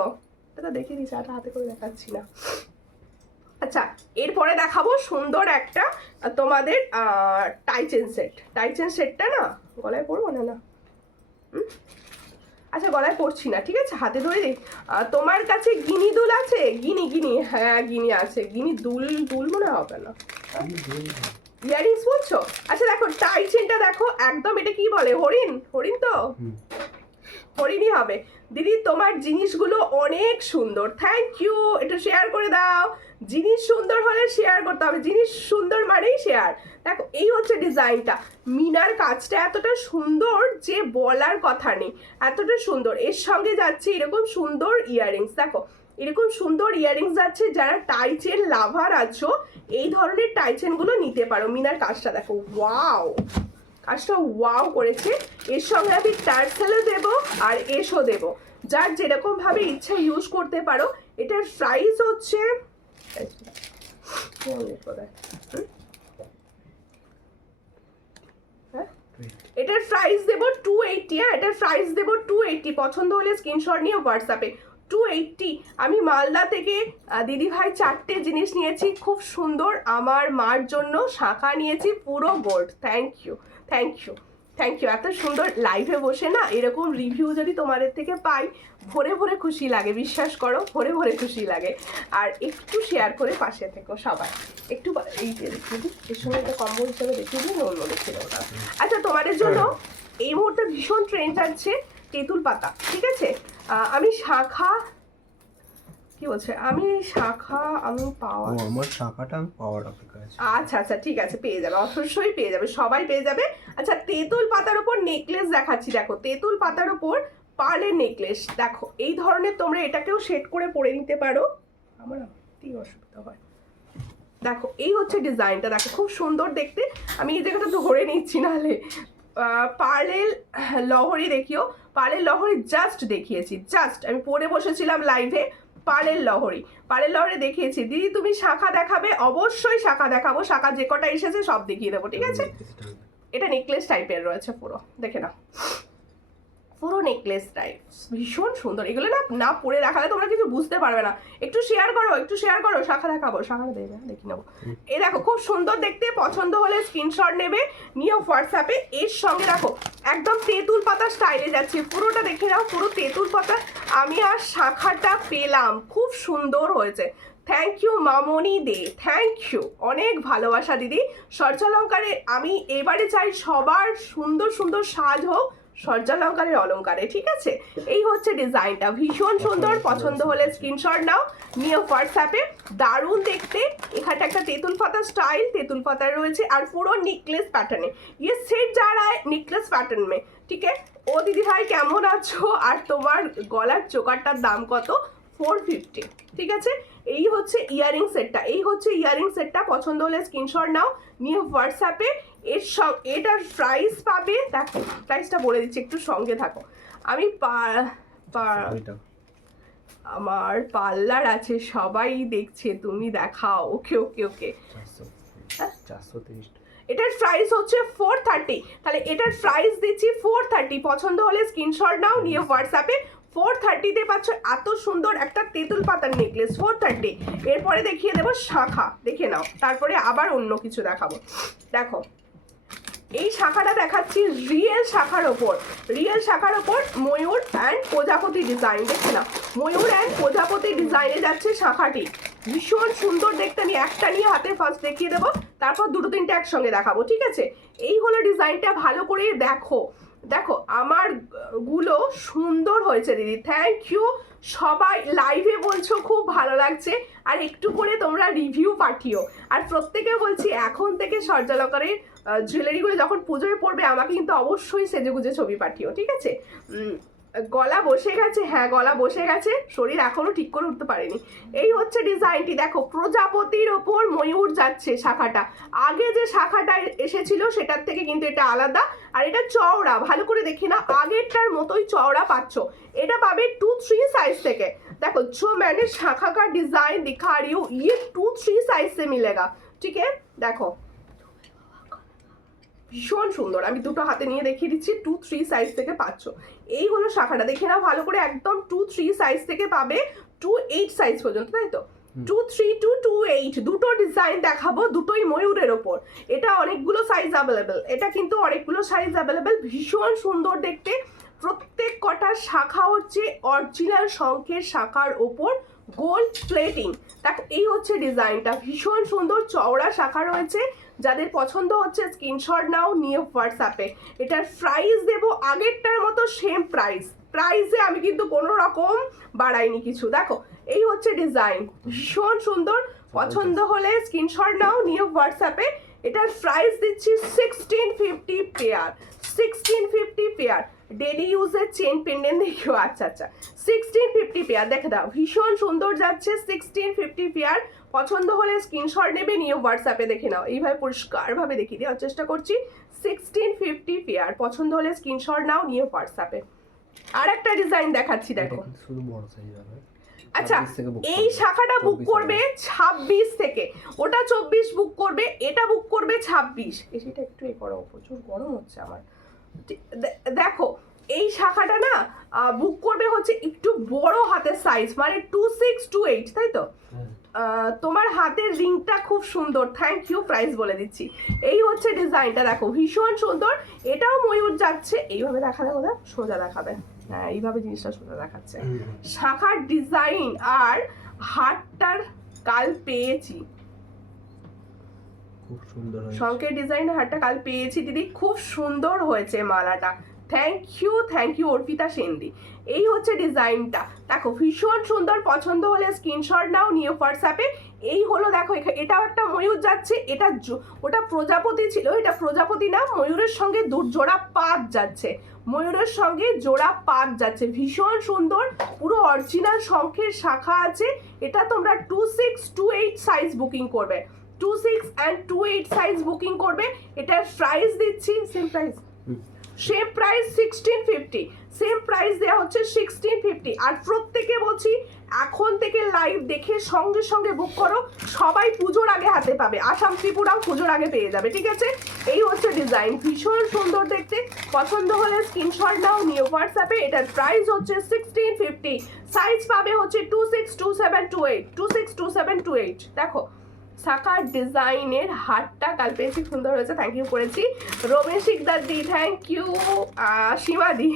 এটা দেখিয়ে দিচ্ছি, আর হাতে করে দেখাচ্ছি না। আচ্ছা, এরপরে দেখাবো সুন্দর একটা তোমাদের টাইচেন সেট। টাইচেন সেটটা না গলায় পরবো না, না আচ্ছা গলায় পড়ছি না, ঠিক আছে, হাতে ধরে দিই। তোমার কাছে গিনি দুল আছে? গিনি, হ্যাঁ গিনি আছে। গিনি দুল মনে হবে না, ইয়ারিংস বলছো? আচ্ছা দেখো, টাইচেনটা দেখো, একদম এটা কি বলে, হরিণ? হরিণ তো, হরিণই হবে। দিদি, তোমার জিনিসগুলো অনেক সুন্দর, থ্যাংক ইউ, একটু শেয়ার করে দাও। জিনিস সুন্দর হলে শেয়ার করতে হবে, জিনিস সুন্দর মানেই শেয়ার। দেখো, এই হচ্ছে ডিজাইনটা, মিনার কাজটা এতটা সুন্দর যে বলার কথা নেই, এতটা সুন্দর। এর সঙ্গে যাচ্ছে এরকম সুন্দর ইয়াররিংস, দেখো এরকম সুন্দর ইয়াররিংস যাচ্ছে। যারা টাইচেন লাভার আছো, এই ধরনের টাইচেনগুলো নিতে পারো। মিনার কাজটা দেখো, ওয়াও, কাজটা ওয়াও করেছে। এর সঙ্গে আমি টার্সেলও দেবো আর এসও দেবো, যার যেরকম ভাবে ইচ্ছা ইউজ করতে পারো। এটার প্রাইস হচ্ছে এটার প্রাইস দেবো 280। হ্যাঁ, এটার প্রাইস দেবো 280। পছন্দ হলে স্ক্রিনশট নিয়ে হোয়াটসঅ্যাপে। 280। আমি মালদা থেকে দিদি ভাই 4টে জিনিস নিয়েছি, খুব সুন্দর। আমার মার জন্য শাঁখা নিয়েছি পুরো gold. Thank you, thank you, thank you. এত সুন্দর লাইভে বসে না এরকম রিভিউ যদি তোমাদের থেকে পাই, ভরে ভরে খুশি লাগে, বিশ্বাস করো, ভরে ভরে খুশি লাগে। আর একটু শেয়ার করে পাশে থেকো সবাই, একটু এই যে দেখিয়ে দিই, এর সঙ্গে একটা কম্বো হিসাবে দেখিয়ে দিই, অন্য দেখিয়ে দেবো না। আচ্ছা, তোমাদের জন্য এই মুহূর্তে ভীষণ ট্রেন্ড যাচ্ছে তেঁতুল পাতা, ঠিক আছে। আমি শাঁখা, কি বলছে, আমি শাঁখা আমি পাওয়া, আমার শাঁখাটা আমি পাওয়ার অপেক্ষা আছে। আচ্ছা আচ্ছা, ঠিক আছে, পেয়ে যাবে, অবশ্যই পেয়ে যাবে, সবাই পেয়ে যাবে। আচ্ছা, তেঁতুল পাতার উপর নেকলেস দেখাচ্ছি, দেখো তেঁতুল পাতার উপর পার্লের নেকলেস। দেখো, এই ধরনের তোমরা এটাকেও সেট করে পরে নিতে পারো, আমার কি অসুবিধা হয়। দেখো, এই হচ্ছে ডিজাইনটা, দেখো খুব সুন্দর দেখতে। আমি এই জায়গাটা ধরে নিচ্ছি, নাহলে পার্লের লহরি দেখিও, পার্লের লহরি জাস্ট দেখিয়েছি, জাস্ট আমি পরে বসেছিলাম লাইভে। পার্লের লহরি, পার্লের লহরি দেখিয়েছি। দিদি, তুমি শাঁখা দেখাবে? অবশ্যই শাঁখা দেখাবো, শাঁখা যে কটা এসেছে সব দেখিয়ে দেবো, ঠিক আছে। এটা নেকলেস টাইপের রয়েছে পুরো, দেখে নাও, পুরো নেকলেস টাইপ, ভীষণ সুন্দর। এগুলো না না পরে দেখালে তোমরা কিছু বুঝতে পারবে না। একটু শেয়ার করো, একটু শেয়ার করো, শাঁখা দেখাবো, শাঁখা দেবে, দেখি নেবো। এই দেখো, খুব সুন্দর দেখতে, পছন্দ হলে স্ক্রিনশট নেবে, নিয়ে হোয়াটসঅ্যাপে। এর সঙ্গে দেখো একদম তেঁতুল পাতা স্টাইলে যাচ্ছে, পুরোটা দেখে নাও, পুরো তেঁতুল পাতা। আমি আর শাঁখাটা পেলাম, খুব সুন্দর হয়েছে। Thank you Mamoni De, thank you, অনেক ভালোবাসা দিদি। সূর্যালঙ্কারে আমি এবারে চাই সবার সুন্দর সুন্দর সাজ হোক সূর্যালঙ্কারের অলঙ্কারে, ঠিক আছে? এই হচ্ছে ডিজাইনটা, ভীষণ সুন্দর। পছন্দ হলে স্ক্রিনশট নাও, নিয়ে হোয়াটসঅ্যাপে। দারুণ দেখতে, এখানটা একটা তেঁতুল পাতা স্টাইল, তেঁতুল পাতা রয়েছে আর পুরো নেকলেস প্যাটার্নে। ये सेट जा रहा है नेकलेस पैटर्न में, ठीक है? ও দিদি ভাই কেমন আছো? আর তোমার গলার চোকারটার দাম কত? 450, ঠিক আছে? এই হচ্ছে ইয়ারিং সেটটা, এই হচ্ছে ইয়ারিং সেটটা। পছন্দ হলে স্ক্রিনশট নাও, নিয়ে হোয়াটসঅ্যাপে। এটার প্রাইস পাবে, দেখো প্রাইসটা বলে দিচ্ছি, একটু সঙ্গে থাকো। আমি আমার পার্লার আছে, সবাই দেখছে, তুমি দেখাও। ওকে ওকে ওকে, 430। এটার প্রাইস হচ্ছে 430, তাহলে এটার প্রাইস দিচ্ছি 430। পছন্দ হলে স্ক্রিনশট নাও, নিয়ে হোয়াটসঅ্যাপে। 430-তে পাচ্ছ এত সুন্দর একটা তেঁতুল পাতার নেকলেস, 430। এরপরে দেখিয়ে দেবো শাখা, দেখে নাও, তারপরে আবার অন্য কিছু দেখাবো। দেখো এই শাখাটা দেখাচ্ছি রিয়েল শাখার ওপর, রিয়েল শাখার ওপর ময়ূর অ্যান্ড প্রজাপতি ডিজাইন, দেখে নাও, ময়ূর অ্যান্ড প্রজাপতি ডিজাইনে যাচ্ছে শাখাটি। ভীষণ সুন্দর দেখতে। আমি একটা নিয়ে হাতে ফার্স্ট দেখিয়ে দেবো, তারপর দুটো তিনটে একসঙ্গে দেখাবো, ঠিক আছে? এই হলো ডিজাইনটা, ভালো করে দেখো। দেখো আমার গুলো সুন্দর হয়েছে দিদি, থ্যাংক ইউ। সবাই লাইভে বলছো খুব ভালো লাগছে, আর একটু করে তোমরা রিভিউ পাঠিও। আর প্রত্যেকে বলছি এখন থেকে সূর্যালঙ্কারের জুয়েলারিগুলো যখন পুজোয় পড়বে আমাকে কিন্তু অবশ্যই সেজেগুজে ছবি পাঠিও, ঠিক আছে? গলা বসে গেছে, হ্যাঁ গলা বসে গেছে, শরীর এখনো ঠিক করে উঠতে পারেনি। এই হচ্ছে ডিজাইনটি, দেখো প্রজাপতির ওপর ময়ূর যাচ্ছে শাখাটা। আগে যে শাখাটা এসেছিল সেটার থেকে কিন্তু এটা আলাদা, আর এটা চওড়া, ভালো করে দেখি না, আগেরটার মতোই চওড়া পাচ্ছ। এটা পাবে 2-3 साइज থেকে। देखो जो मैंने शाखा का डिजाइन दिखा रही हूँ ये 2-3 साइज से मिलेगा, ठीक है? देखो ভীষণ সুন্দর, আমি দুটো হাতে নিয়ে দেখিয়ে দিচ্ছি, 2-3 সাইজ থেকে পাচ্ছ। এই হলো শাখাটা, দেখে নাও ভালো করে, একদম 2-3 সাইজ থেকে পাবে 2-8 সাইজ পর্যন্ত, তাই তো? 2-3 to 2-8 দুটো ডিজাইন দেখাবো, দুটোই ময়ূরের ওপর। এটা অনেকগুলো সাইজ অ্যাভেলেবেল, এটা কিন্তু অনেকগুলো সাইজ অ্যাভেলেবেল। ভীষণ সুন্দর দেখতে, প্রত্যেক কটা শাখা হচ্ছে অরিজিনাল শঙ্খের শাখার ওপর গোল্ড প্লেটিং। দেখো এই হচ্ছে ডিজাইনটা, ভীষণ সুন্দর চওড়া শাখা রয়েছে। যাদের পছন্দ হচ্ছে স্ক্রিনশট নাও, নিয়ে হোয়াটসঅ্যাপে। এটার প্রাইস দেবো আগেরটার মতো সেম প্রাইস, প্রাইসে আমি কিন্তু কোনো রকম বাড়াইনি কিছু। দেখো এই হচ্ছে ডিজাইন, ভীষণ সুন্দর। পছন্দ হলে স্ক্রিনশট নাও, নিয়ে হোয়াটসঅ্যাপে। এটার প্রাইস দিচ্ছি 1650 পেয়ার, 1650 পেয়ার। ডেলি ইউজের চেন পেন্ডেন্ট দেখিও, আচ্ছা আচ্ছা 1650 পেয়ার, দেখে দাও ভীষণ সুন্দর যাচ্ছে, 1650 পেয়ার। পছন্দ হলে স্ক্রিনশট নেবে, নিয়ে হোয়াটসঅ্যাপে দেখে নাও। এইভাবে পরিষ্কারভাবে দেখিয়ে দেওয়ার চেষ্টা করছি, 1650 পেয়ার। পছন্দ হলে স্ক্রিনশট নাও, নিয়ে হোয়াটসঅ্যাপে। আর একটা ডিজাইন দেখাচ্ছি, দেখো শুধু বড় সাইজ হবে। আচ্ছা এই শাখাটা বুক করবে 26 থেকে, ওটা 24 বুক করবে, এটা বুক করবে 26। এসিটা একটু এ করো, প্রচুর গরম হচ্ছে আমার। দেখো এই শাখাটা না বুক করবে হচ্ছে একটু বড় হাতের সাইজ, মানে 2628, তাই তো? তোমার হাতের রিংটা খুব সুন্দর, থ্যাংক ইউ। প্রাইস বলে দিচ্ছি, এই হচ্ছে ডিজাইনটা, দেখো ভীষণ সুন্দর। এটাও ময়ূর যাচ্ছে, এইভাবে দেখাবে, ওরা সোজা দেখাবে, হ্যাঁ এইভাবে জিনিসটা সোজা দেখাচ্ছে। শাখার ডিজাইন আর হারটার কাল পেয়েছি, খুব সুন্দর হয়েছে। শঙ্কের ডিজাইন হারটা কাল পেয়েছি দিদি, খুব সুন্দর হয়েছে মালাটা, থ্যাংক ইউ অর্পিতা সেনদি। এই হচ্ছে ডিজাইনটা, দেখো ভীষণ সুন্দর। পছন্দ হলে স্ক্রিনশট নাও, নিয়ে হোয়াটসঅ্যাপে। এই হলো দেখো, এটাও একটা ময়ূর যাচ্ছে, এটা ওটা প্রজাপতি ছিল, এটা প্রজাপতি না, ময়ূরের সঙ্গে জোড়া পাত যাচ্ছে, ময়ূরের সঙ্গে জোড়া পাত যাচ্ছে, ভীষণ সুন্দর। পুরো অরিজিনাল শঙ্খের শাখা আছে। এটা তোমরা 2628 সাইজ বুকিং করবে, 26 and 28 সাইজ বুকিং করবে। এটার প্রাইস দিচ্ছি same price, same price 1650, same price দেওয়া হচ্ছে 1650। আর প্রত্যেকে বলছি এখন থেকে লাইভ দেখে সঙ্গে সঙ্গে বুক করো, সবাই পুজোর আগে হাতে পাবে, আসাম ত্রিপুরাও পুজোর আগে পেয়ে যাবে, ঠিক আছে? এই হচ্ছে ডিজাইন, ভীষণ সুন্দর দেখতে। পছন্দ হলে স্ক্রিনশট নাও, নিয়ে হোয়াটসঅ্যাপে। এটার প্রাইস হচ্ছে 1650, সাইজ পাবে হচ্ছে 262728, 262728। দেখো শাখার ডিজাইনের হারটা কাল পেয়েছি, সুন্দর হয়েছে, থ্যাংক ইউ করেছি। রমেশ শিকদার দি, থ্যাংক ইউ। সীমা দি,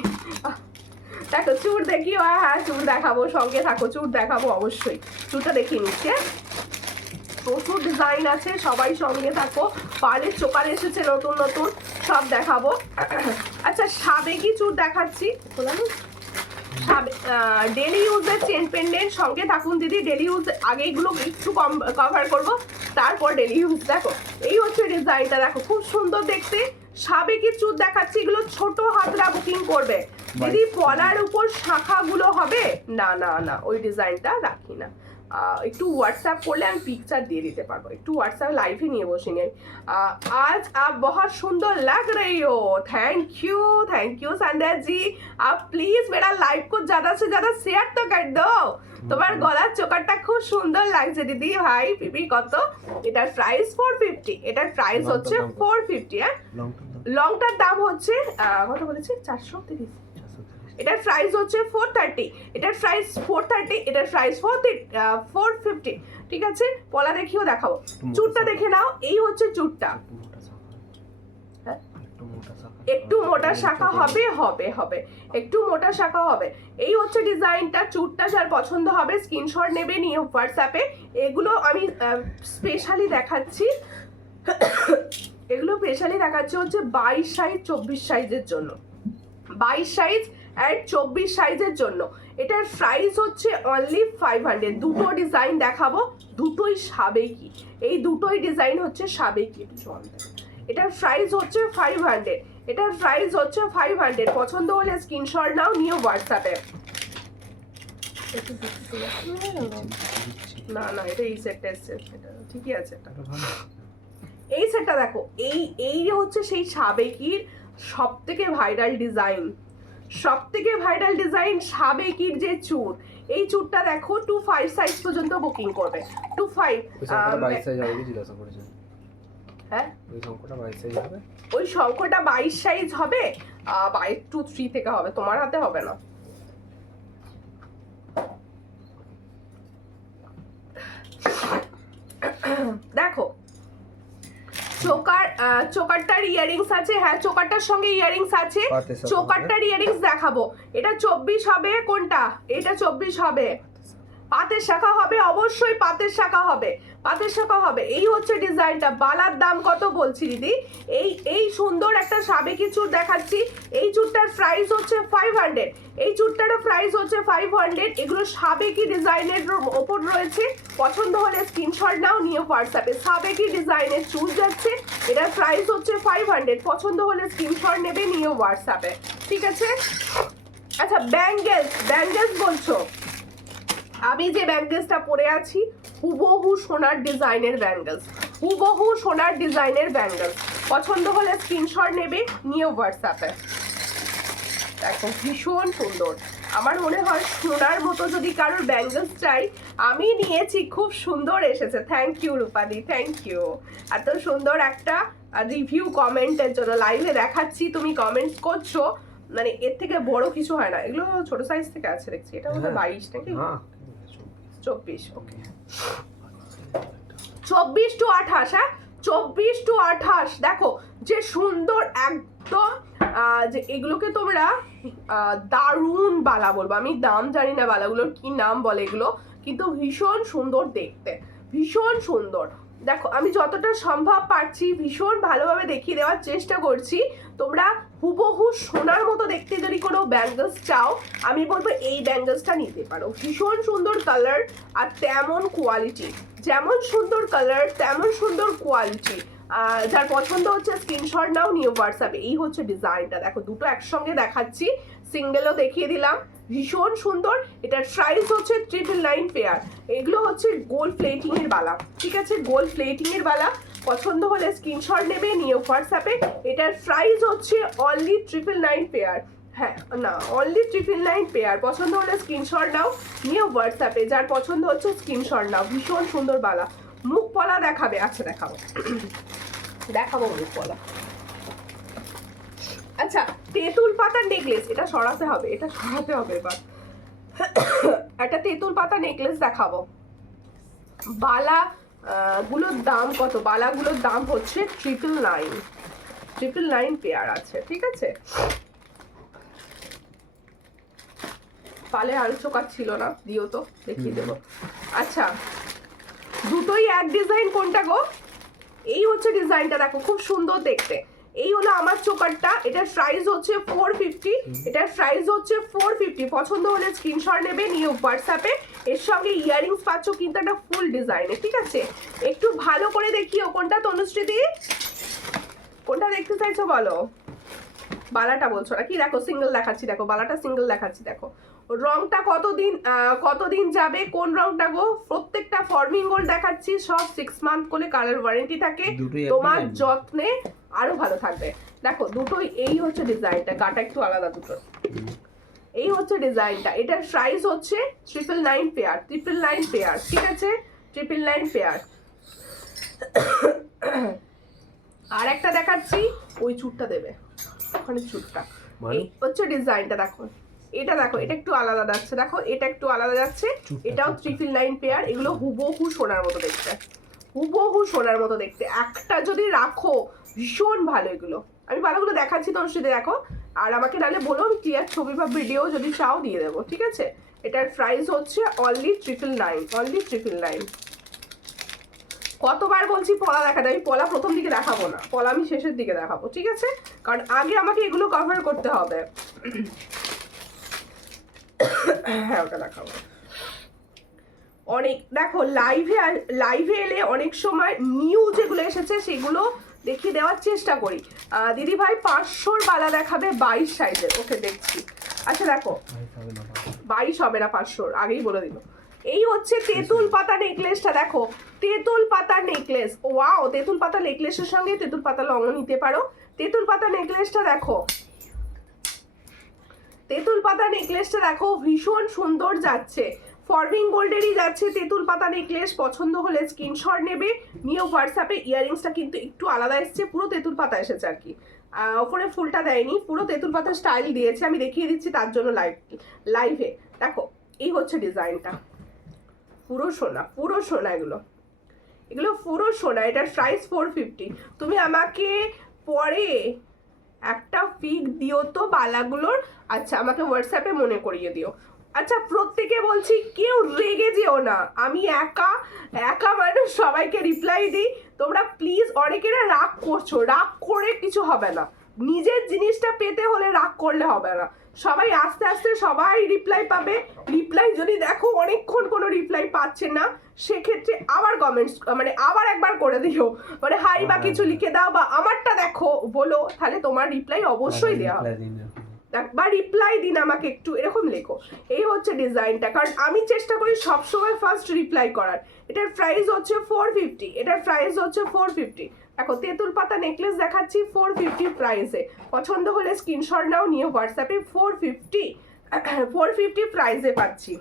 দেখো চুর দেখিও, হ্যাঁ চুর দেখাবো, সঙ্গে থাকো, চুর দেখাবো অবশ্যই। চুরটা দেখিয়ে নিচ্ছি। প্রচুর ডিজাইন আছে, সবাই সঙ্গে থাকো। পার্লের চোকার এসেছে নতুন নতুন, সব দেখাবো। আচ্ছা সাবেকি চুর দেখাচ্ছি, ডেলি ইউজের চেন পেন্ডেন্ট, সঙ্গে থাকুন দিদি। ডেলি ইউজ আগে এগুলো একটু কম কভার করবো, তারপর ডেলি ইউজ। দেখো এই হচ্ছে ডিজাইনটা, দেখো খুব সুন্দর দেখতে। সাবেকি চুর দেখাচ্ছি, এগুলো ছোট হাতরা বুকিং করবে দিদি। পলার উপর শাখাগুলো হবে না, না না ওই ডিজাইনটা রাখি না। একটু হোয়াটসঅ্যাপ করলে আমি পিকচার দিয়ে দিতে পারবো, একটু হোয়াটসঅ্যাপ লাইভে নিয়ে বসে নিয়ে। आज आप बहुत सुंदर लग रही हो, थैंक यू संध्या जी। आप प्लीज मेरा लाइव को ज्यादा से ज्यादा शेयर तो कर दो। তোমার গলার চোকারটা খুব সুন্দর লাগছে দিদি ভাই। পিপি কত? এটার প্রাইস 450, এটার প্রাইস হচ্ছে 450। হ্যাঁ লংটার দাম হচ্ছে কত বলেছি? 430। এটার প্রাইস হচ্ছে 430, এটার প্রাইস 430, এটার প্রাইস 450। ঠিক আছে, পলা দেখিও দেখাবো। চুরটা দেখে নাও, এই হচ্ছে চুরটা। একটু মোটা শাখা হবে, হবে হবে একটু মোটা শাখা হবে। এই হচ্ছে ডিজাইনটা। চুরটা যার পছন্দ হবে স্ক্রিনশট নেবে, নিয়ে হোয়াটসঅ্যাপে। এগুলো আমি স্পেশালি দেখাচ্ছি, এগুলো স্পেশালি দেখাচ্ছি হচ্ছে 22 সাইজ 24 সাইজের জন্য, 22 সাইজ আর 24 সাইজের জন্য। এটার প্রাইস হচ্ছে অনলি 500। দুটো ডিজাইন দেখাবো, দুটোই সাবেকি, এই দুটোই ডিজাইন হচ্ছে সাবেকি। এটার প্রাইস হচ্ছে 500, এটার প্রাইস হচ্ছে 500। পছন্দ হলে স্ক্রিনশট নাও, নিয়ে হোয়াটসঅ্যাপে। না না এটা এই সেটটা এসছে, এটা ঠিকই আছে। এটা এই সেটটা দেখো, এই হচ্ছে সেই সাবেকির সব থেকে ভাইরাল ডিজাইন, সব থেকে ভাইরাল ডিজাইন সাবেকির যে চুর। এই চুরটা দেখো 25 সাইজ পর্যন্ত বুকিং করবে, 25। হ্যাঁ ওই শঙ্কটা 22 সাইজ হবে, 22-3 থেকে হবে, তোমার হাতে হবে না। দেখো চোকারটার ইয়ারিংস আছে, হ্যাঁ চোকারটার সঙ্গে ইয়ারিংস আছে। চোকারটার ইয়ারিংস দেখাবো। এটা 24 হবে, কোনটা? এটা 24 হবে। পাতের শাখা হবে, অবশ্যই পাতের শাখা হবে, পাতের শাখা হবে। এই হচ্ছে ডিজাইনটা। বালার দাম কত বলছি দিদি? এই সুন্দর একটা সাবেকি চুর দেখাচ্ছি। এই চুরটার প্রাইস হচ্ছে 500, এই চুরটারও প্রাইস হচ্ছে 500। এগুলো সাবেকি ডিজাইনের ওপর রয়েছে। পছন্দ হলে স্ক্রিনশট নাও, নিয়ে হোয়াটসঅ্যাপে। সাবেকি ডিজাইনের চুর যাচ্ছে, এটার প্রাইস হচ্ছে 500। পছন্দ হলে স্ক্রিনশট নেবে, নিয়ে হোয়াটসঅ্যাপে। ঠিক আছে। আচ্ছা ব্যাঙ্গেলস বলছো, আমি যে ব্যাঙ্গেলসটা পরে আছি হুবহু সোনার ডিজাইনের ব্যাঙ্গেলস, হুবহু সোনার ডিজাইনের ব্যাঙ্গেলস। পছন্দ হলে স্ক্রিনশট নেবে, নিয়ে হোয়াটসঅ্যাপে। দেখো ভীষণ সুন্দর। আমার মনে হয় সোনার মতো যদি কারোর ব্যাঙ্গেলস চাই, আমি নিয়েছি, খুব সুন্দর এসেছে। থ্যাংক ইউ রূপাদি, থ্যাংক ইউ এত সুন্দর একটা রিভিউ কমেন্টের জন্য। লাইভে দেখাচ্ছি, তুমি কমেন্টস করছো, মানে এর থেকে বড় কিছু হয় না। এগুলো ছোট সাইজ থেকে আছে দেখছি। এটা হলো 22 নাকি 24? ওকে 24 to 28। হ্যাঁ 24 to 28। দেখো যে সুন্দর একদম, যে এগুলোকে তোমরা দারুণ বালা বলবো। আমি দাম জানি না বালাগুলোর কি নাম বলে এগুলো, কিন্তু ভীষণ সুন্দর দেখতে, ভীষণ সুন্দর। দেখো আমি যতটা সম্ভব পারছি ভীষণ ভালোভাবে দেখিয়ে দেওয়ার চেষ্টা করছি। তোমরা হুবহু সোনার মতো দেখতে যদি কোনো ব্যাঙ্গলস চাও, আমি বলবো এই ব্যাঙ্গলসটা নিতে পারো। ভীষণ সুন্দর কালার আর তেমন কোয়ালিটি, যেমন সুন্দর কালার তেমন সুন্দর কোয়ালিটি। যার পছন্দ হচ্ছে স্ক্রিনশট নাও, নিয়ে হোয়াটসঅ্যাপে। এই হচ্ছে ডিজাইনটা। দেখো দুটো একসঙ্গে দেখাচ্ছি, সিঙ্গেলও দেখিয়ে দিলাম, ভীষণ সুন্দর। এটার প্রাইস হচ্ছে 999 পেয়ার। এগুলো হচ্ছে গোল্ড প্লেটিং এর বালা, ঠিক আছে, গোল্ড প্লেটিং এর বালা। পছন্দ হলে স্ক্রিনশট নেবে, নিয়ে হোয়াটসঅ্যাপে। এটার প্রাইস হচ্ছে অনলি 999 পেয়ার। হ্যাঁ না অনলি 999 পেয়ার। পছন্দ হলে স্ক্রিনশট নাও, নিয়ে হোয়াটসঅ্যাপে। যার পছন্দ হচ্ছে স্ক্রিনশট নাও। ভীষণ সুন্দর বালা। মুখ পলা দেখাবে? আচ্ছা দেখাবো, দেখাবো মুখ পলা। আচ্ছা তেঁতুল পাতার নেকলেস, এটা সরাতে হবে, এটা সরাতে হবে এবার। একটা তেঁতুল পাতা নেকলেস দেখাবো। বালা গুলোর দাম কত? বালাগুলোর দাম হচ্ছে 999 পেয়ার আছে, ঠিক আছে। পালে আরো চোকার ছিল না, দিও তো দেখিয়ে দেবো। আচ্ছা দুটোই এক ডিজাইন, কোনটা গো? এই হচ্ছে ডিজাইনটা, দেখো খুব সুন্দর দেখতে। এই হলো আমার চোকারটা, এটার প্রাইস হচ্ছে 450, এটার প্রাইস হচ্ছে 450। পছন্দ হলে স্ক্রিনশট নেবে, নিয়ে হোয়াটসঅ্যাপে। এর সঙ্গে ইয়ারিংস পাচ্ছ কিন্তু একটা ফুল ডিজাইনে, ঠিক আছে? একটু ভালো করে দেখিও কোনটা তনুশ্রী দি, কোনটা দেখতে চাইছো বলো? বালাটা বলছো না কি? দেখো সিঙ্গেল দেখাচ্ছি, দেখো বালাটা সিঙ্গেল দেখাচ্ছি, দেখো রংটা কতদিন যাবে, কোন রংটা গো? প্রত্যেকটা ফর্মিং গোল্ড দেখাচ্ছি, সব 6 মান্থ করে কালার ওয়ারেন্টি থাকে, তোমার যত্নে আরো ভালো থাকবে। দেখো দুটোই এই হচ্ছে ডিজাইনটা, গাটা একটু আলাদা দুটো। এই হচ্ছে ডিজাইনটা, এটার প্রাইস হচ্ছে 999 পেয়ার, 999 পেয়ার, ঠিক আছে? 999 পেয়ার। আর একটা দেখাচ্ছি, ওই চুটটা দেবে ওখানে, চুটটা এই হচ্ছে ডিজাইনটা। দেখো এটা, দেখো এটা একটু আলাদা যাচ্ছে, দেখো এটা একটু আলাদা যাচ্ছে, এটাও 999 পেয়ার। এগুলো হুবহু সোনার মতো দেখতে, হুবহু সোনার মতো দেখতে। একটা যদি রাখো ভীষণ ভালো এগুলো। আমি ভালোগুলো দেখাচ্ছি তোমার সাথে, দেখো। আর আমাকে নাহলে বলো, আমি ক্লিয়ার ছবি বা ভিডিও যদি চাও দিয়ে দেবো, ঠিক আছে? এটার প্রাইস হচ্ছে অনলি 999, অনলি 999। কতবার বলছি পলা দেখাতে, আমি পলা প্রথম দিকে দেখাবো না, পলা আমি শেষের দিকে দেখাবো, ঠিক আছে? কারণ আগে আমাকে এগুলো কভার করতে হবে। হ্যাঁ ওটা দেখাবো। অনেক দেখো লাইভে এলে অনেক সময় নিউ যেগুলো এসেছে সেগুলো দেখিয়ে দেওয়ার চেষ্টা করি। দিদি ভাই 500 বালা দেখাবে 22 সাইজের, ওকে দেখছি। আচ্ছা দেখো 22 হবে না, 500 আগেই বলে দিল। এই হচ্ছে তেঁতুল পাতা নেকলেসটা, দেখো তেঁতুল পাতা নেকলেস, ওয়াও! তেঁতুল পাতা নেকলেসের সঙ্গে তেঁতুল পাতা লঙ্ঘ নিতে পারো। তেঁতুল পাতা নেকলেসটা দেখো, তেঁতুল পাতা নেকলেসটা দেখো ভীষণ সুন্দর যাচ্ছে, ফরমিং গোল্ডেরই যাচ্ছে তেঁতুল পাতা নেকলেস। পছন্দ হলে স্ক্রিনশট নেবে, নিয়ে হোয়াটসঅ্যাপে। ইয়ারিংসটা কিন্তু একটু আলাদা এসছে, পুরো তেঁতুল পাতা এসেছে আর কি, ওপরে ফুলটা দেয়নি, পুরো তেঁতুল পাতা স্টাইল দিয়েছে। আমি দেখিয়ে দিচ্ছি তার জন্য লাইভে। দেখো এই হচ্ছে ডিজাইনটা, পুরো সোনা, পুরো সোনা, এগুলো পুরো সোনা। এটার প্রাইস 450। তুমি আমাকে পরে একটা পিক দিও তো বালাগুলোর, আচ্ছা আমাকে হোয়াটসঅ্যাপে মনে করিয়ে দিও। আচ্ছা প্রত্যেকে বলছি, কেউ রেগে যেও না, আমি একা মানুষ, সবাইকে রিপ্লাই দিই। তোমরা প্লিজ, অনেকেরা রাগ করছো, রাগ করে কিছু হবে না। নিজের জিনিসটা পেতে হলে রাগ করলে হবে না। সবাই আস্তে আস্তে সবাই রিপ্লাই পাবে। রিপ্লাই যদি দেখো অনেকক্ষণ কোনো রিপ্লাই পাচ্ছে না, সেক্ষেত্রে আবার কমেন্টস মানে আবার একবার করে দিও, মানে হাই বা কিছু লিখে দাও, বা আমারটা দেখো বলো, তাহলে তোমার রিপ্লাই অবশ্যই দেওয়া হবে। বা রিপ্লাই দিন আমাকে একটু, এরকম লেখো। এই হচ্ছে ডিজাইনটা, কারণ আমি চেষ্টা করি সবসময় ফার্স্ট রিপ্লাই করার। এটার প্রাইস হচ্ছে 450, এটার প্রাইস হচ্ছে 450। দেখো তেঁতুল পাতা নেকলেস দেখাচ্ছি 450 প্রাইসে। পছন্দ হলে স্ক্রিনশট নাও, নিয়ে হোয়াটসঅ্যাপে। 450 প্রাইসে পাচ্ছি।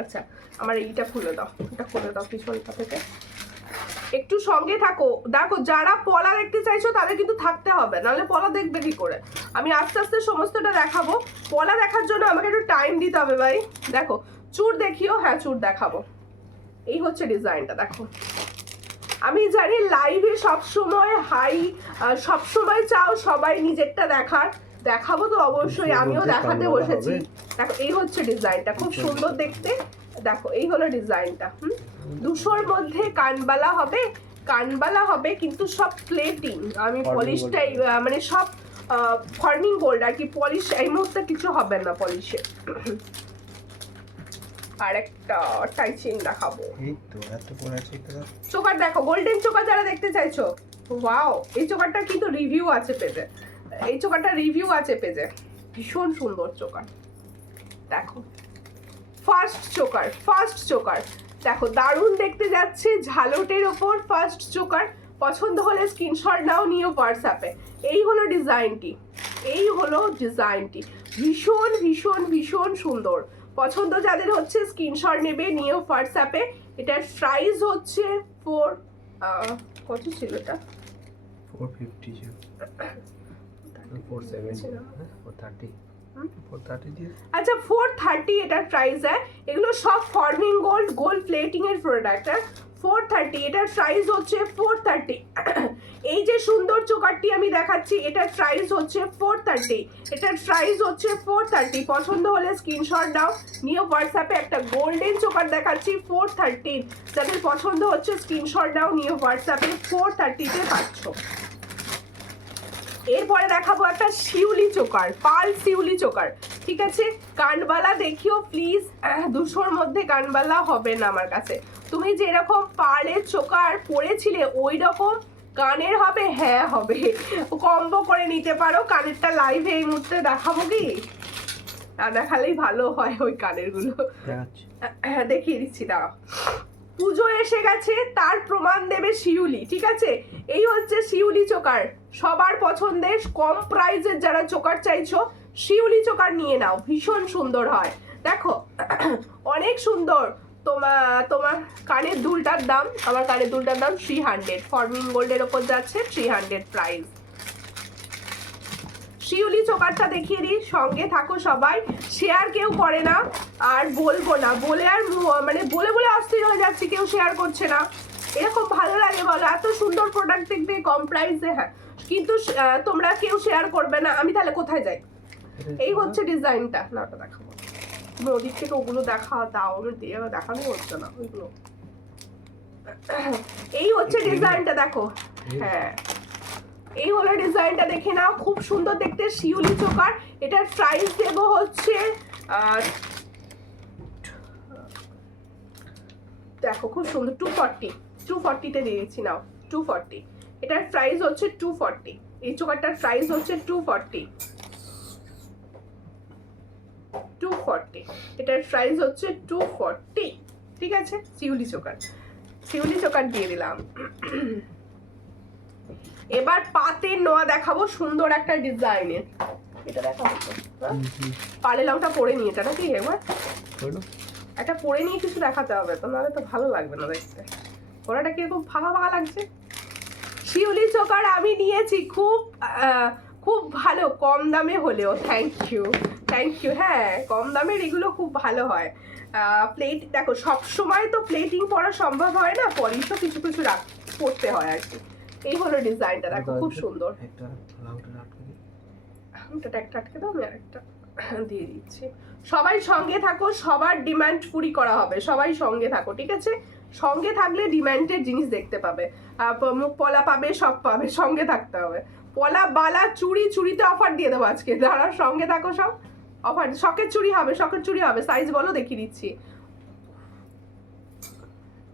আচ্ছা আমার এইটা খুলে দাও, এটা খুলে দাও পিছনটা থেকে, একটু সঙ্গে থাকো। দেখো যারা পলা দেখতে চাইছো তাদের কিন্তু থাকতে হবে, নাহলে পলা দেখবে কি করে? আমি আস্তে আস্তে সমস্তটা দেখাবো। পলা দেখার জন্য আমাকে একটু টাইম দিতে হবে ভাই। দেখো চুড় দেখিও, হ্যাঁ চুড় দেখাবো। এই হচ্ছে ডিজাইনটা, দেখো। আমি জানি লাইভে সবসময় সবসময় চাও সবাই নিজেরটা দেখার, দেখাবো তো অবশ্যই, আমিও দেখাতে বসেছি। দেখো এই হচ্ছে ডিজাইনটা, খুব সুন্দর দেখতে। দেখো এই হলো ডিজাইনটা। 200-র মধ্যে কানবালা হবে কিন্তু সব প্লেটিং। আমি পলিশটাই মানে সব ফর্মিং গোল্ড আর কি, পলিশ এই মুহূর্তে কিছু হবে না পলিশে। আর একটা টাইচিং দেখাবো। এই তো এত পরে আছে এটা। চোকার দেখো, গোল্ডেন চোকার যারা দেখতে চাইছো, ওয়াও! এই চোকারটা কিন্তু রিভিউ আছে পেজে, এই চোকারটা রিভিউ আছে পেজে, ভীষণ সুন্দর চোকার। দেখো ফার্স্ট চোকার দেখো, দারুণ দেখতে যাচ্ছে, ঝালটের ওপর ফার্স্ট চোকার। পছন্দ হলে স্ক্রিনশট নাও, নিয়ে হোয়াটসঅ্যাপে। এই হলো ডিজাইনটি, ভীষণ ভীষণ ভীষণ সুন্দর। পছন্দ যাদের হচ্ছে স্ক্রিনশট নেবে, নিয়ে হোয়াটসঅ্যাপে। এটার প্রাইস হচ্ছে কত ছিল এটা? 450 ছিল, 470, 430, 430 দিয়ে। আচ্ছা 430 এটার প্রাইস। এগুলো সব ফর্মিং গোল্ড প্লেটিং এর প্রোডাক্ট। 430, এটার প্রাইস হচ্ছে 430। এই যে সুন্দর চোকারটি আমি দেখাচ্ছি, এটার প্রাইস হচ্ছে 430, এটার প্রাইস হচ্ছে 430। পছন্দ হলে স্ক্রিনশট দাও, নিয়ে হোয়াটসঅ্যাপে একটা গোল্ডেন চোকার দেখাচ্ছি 430, যাদের পছন্দ হচ্ছে স্ক্রিনশট দাও, নিয়ে হোয়াটসঅ্যাপে 430-তে পাচ্ছ। এরপরে দেখাবো একটা শিউলি চোকার, পার্ল শিউলি চোকার, ঠিক আছে। কানবালা দেখিও প্লিজ, 200-র মধ্যে কানবালা হবে না আমার কাছে। তুমি যেরকম পার্লের চোকার পরেছিলে ওই রকম কানের হবে, হ্যাঁ হবে, কম্বো করে নিতে পারো। কানেরটা লাইভে এই মুহূর্তে দেখাবো কি, না দেখালেই ভালো হয় ওই কানের গুলো। হ্যাঁ দেখিয়ে দিচ্ছি, দাঁড়াও। পুজো এসে গেছে, তার প্রমাণ দেবে শিউলি, ঠিক আছে। এই হচ্ছে শিউলি চোকার, সবার পছন্দের, কম প্রাইসের যারা চোকার চাইছো শিউলি চোকার নিয়ে নাও, ভীষণ সুন্দর হয়। দেখো অনেক সুন্দর। তোমার কানের দুলটার দাম, আমার কানের দুলটার দাম 300, ফর্মিং গোল্ডের ওপর যাচ্ছে 300 প্রাইস। শিউলি চোকারটা দেখিয়ে দিই, সঙ্গে থাকো সবাই, শেয়ার কেউ করে না, আর বলবো না, বলে আর মানে বলে বলে অস্থির হয়ে যাচ্ছি, কেউ শেয়ার করছে না। এরকম ভালো লাগে বলো, এত সুন্দর প্রোডাক্ট দেখবে কম প্রাইসে, হ্যাঁ, কিন্তু তোমরা কেউ শেয়ার করবে না, আমি তাহলে কোথায় যাই? এই হচ্ছে ডিজাইনটা, না ওটা দেখাবো, তুমি ওদিক থেকে ওগুলো দাও, আমি দিয়ে দেখানো হচ্ছে না ওইগুলো। এই হচ্ছে ডিজাইনটা, দেখো, হ্যাঁ এই হলো ডিজাইনটা, দেখে নাও, খুব সুন্দর দেখতে শিউলি চোকার। এটার প্রাইস দেবো হচ্ছে দেখো খুব সুন্দর 240-তে দিয়েছি, নাও 240, এটার প্রাইস হচ্ছে 240, এই চোকারটার প্রাইস হচ্ছে 240, এটার প্রাইস হচ্ছে 240, ঠিক আছে। শিউলি চোকার দিয়ে দিলাম। এবার পাতের নোয়া দেখাবো, সুন্দর একটা ডিজাইনের, এটা দেখাবো তো, পালে লংটা পরে নিয়ে, এটা নাকি একবার একটা পরে নিয়ে কিছু দেখাতে হবে, তো নাহলে তো ভালো লাগবে না দেখতে। ওরাটা কিরকম ফাঁকা ফাঁকা লাগছে। শিউলি চোকার আমি নিয়েছি, খুব ভালো, কম দামে হলেও। থ্যাংক ইউ, হ্যাঁ কম দামের এগুলো খুব ভালো হয়। প্লেট দেখো, সবসময় তো প্লেটিং পরা সম্ভব হয় না, পলিশও কিছু কিছু পড়তে হয় আর কি। এই হলো ডিজাইনটা, দেখো খুব সুন্দর। একটা আটকে দাও, আমি আরেকটা দিয়ে দিচ্ছি। সবাই সঙ্গে থাকো, সবার ডিমান্ড পুরি করা হবে, সবাই সঙ্গে থাকো, ঠিক আছে। সঙ্গে থাকলে ডিমান্ডের জিনিস দেখতে পাবে, মুখ পলা পাবে, সব পাবে, সঙ্গে থাকতে হবে। পলা, বালা, চুড়িতে অফার দিয়ে দেবো আজকে, যারা সঙ্গে থাকো সব অফার। শখের চুড়ি হবে, সাইজ বলো দেখিয়ে দিচ্ছি,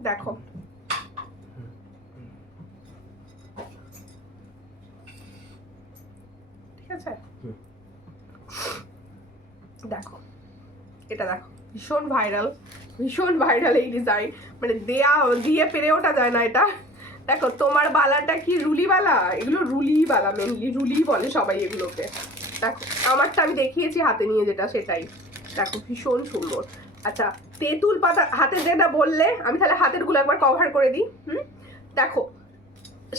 দেখো ঠিক আছে। দেখো এটা, দেখো ভীষণ ভাইরাল এই ডিজাইন, মানে দিয়ে পেরে ওঠা যায় না এটা। দেখো তোমার বালাটা কি রুলি বালা, এগুলো রুলি বালা, মেনলি রুলি বলে সবাই এগুলোকে। দেখো আমারটা আমি দেখিয়েছি হাতে নিয়ে, যেটা সেটাই, দেখো ভীষণ সুন্দর। আচ্ছা, তেঁতুল পাতা হাতে যেটা বললে, আমি তাহলে হাতের গুলো একবার কভার করে দিই। দেখো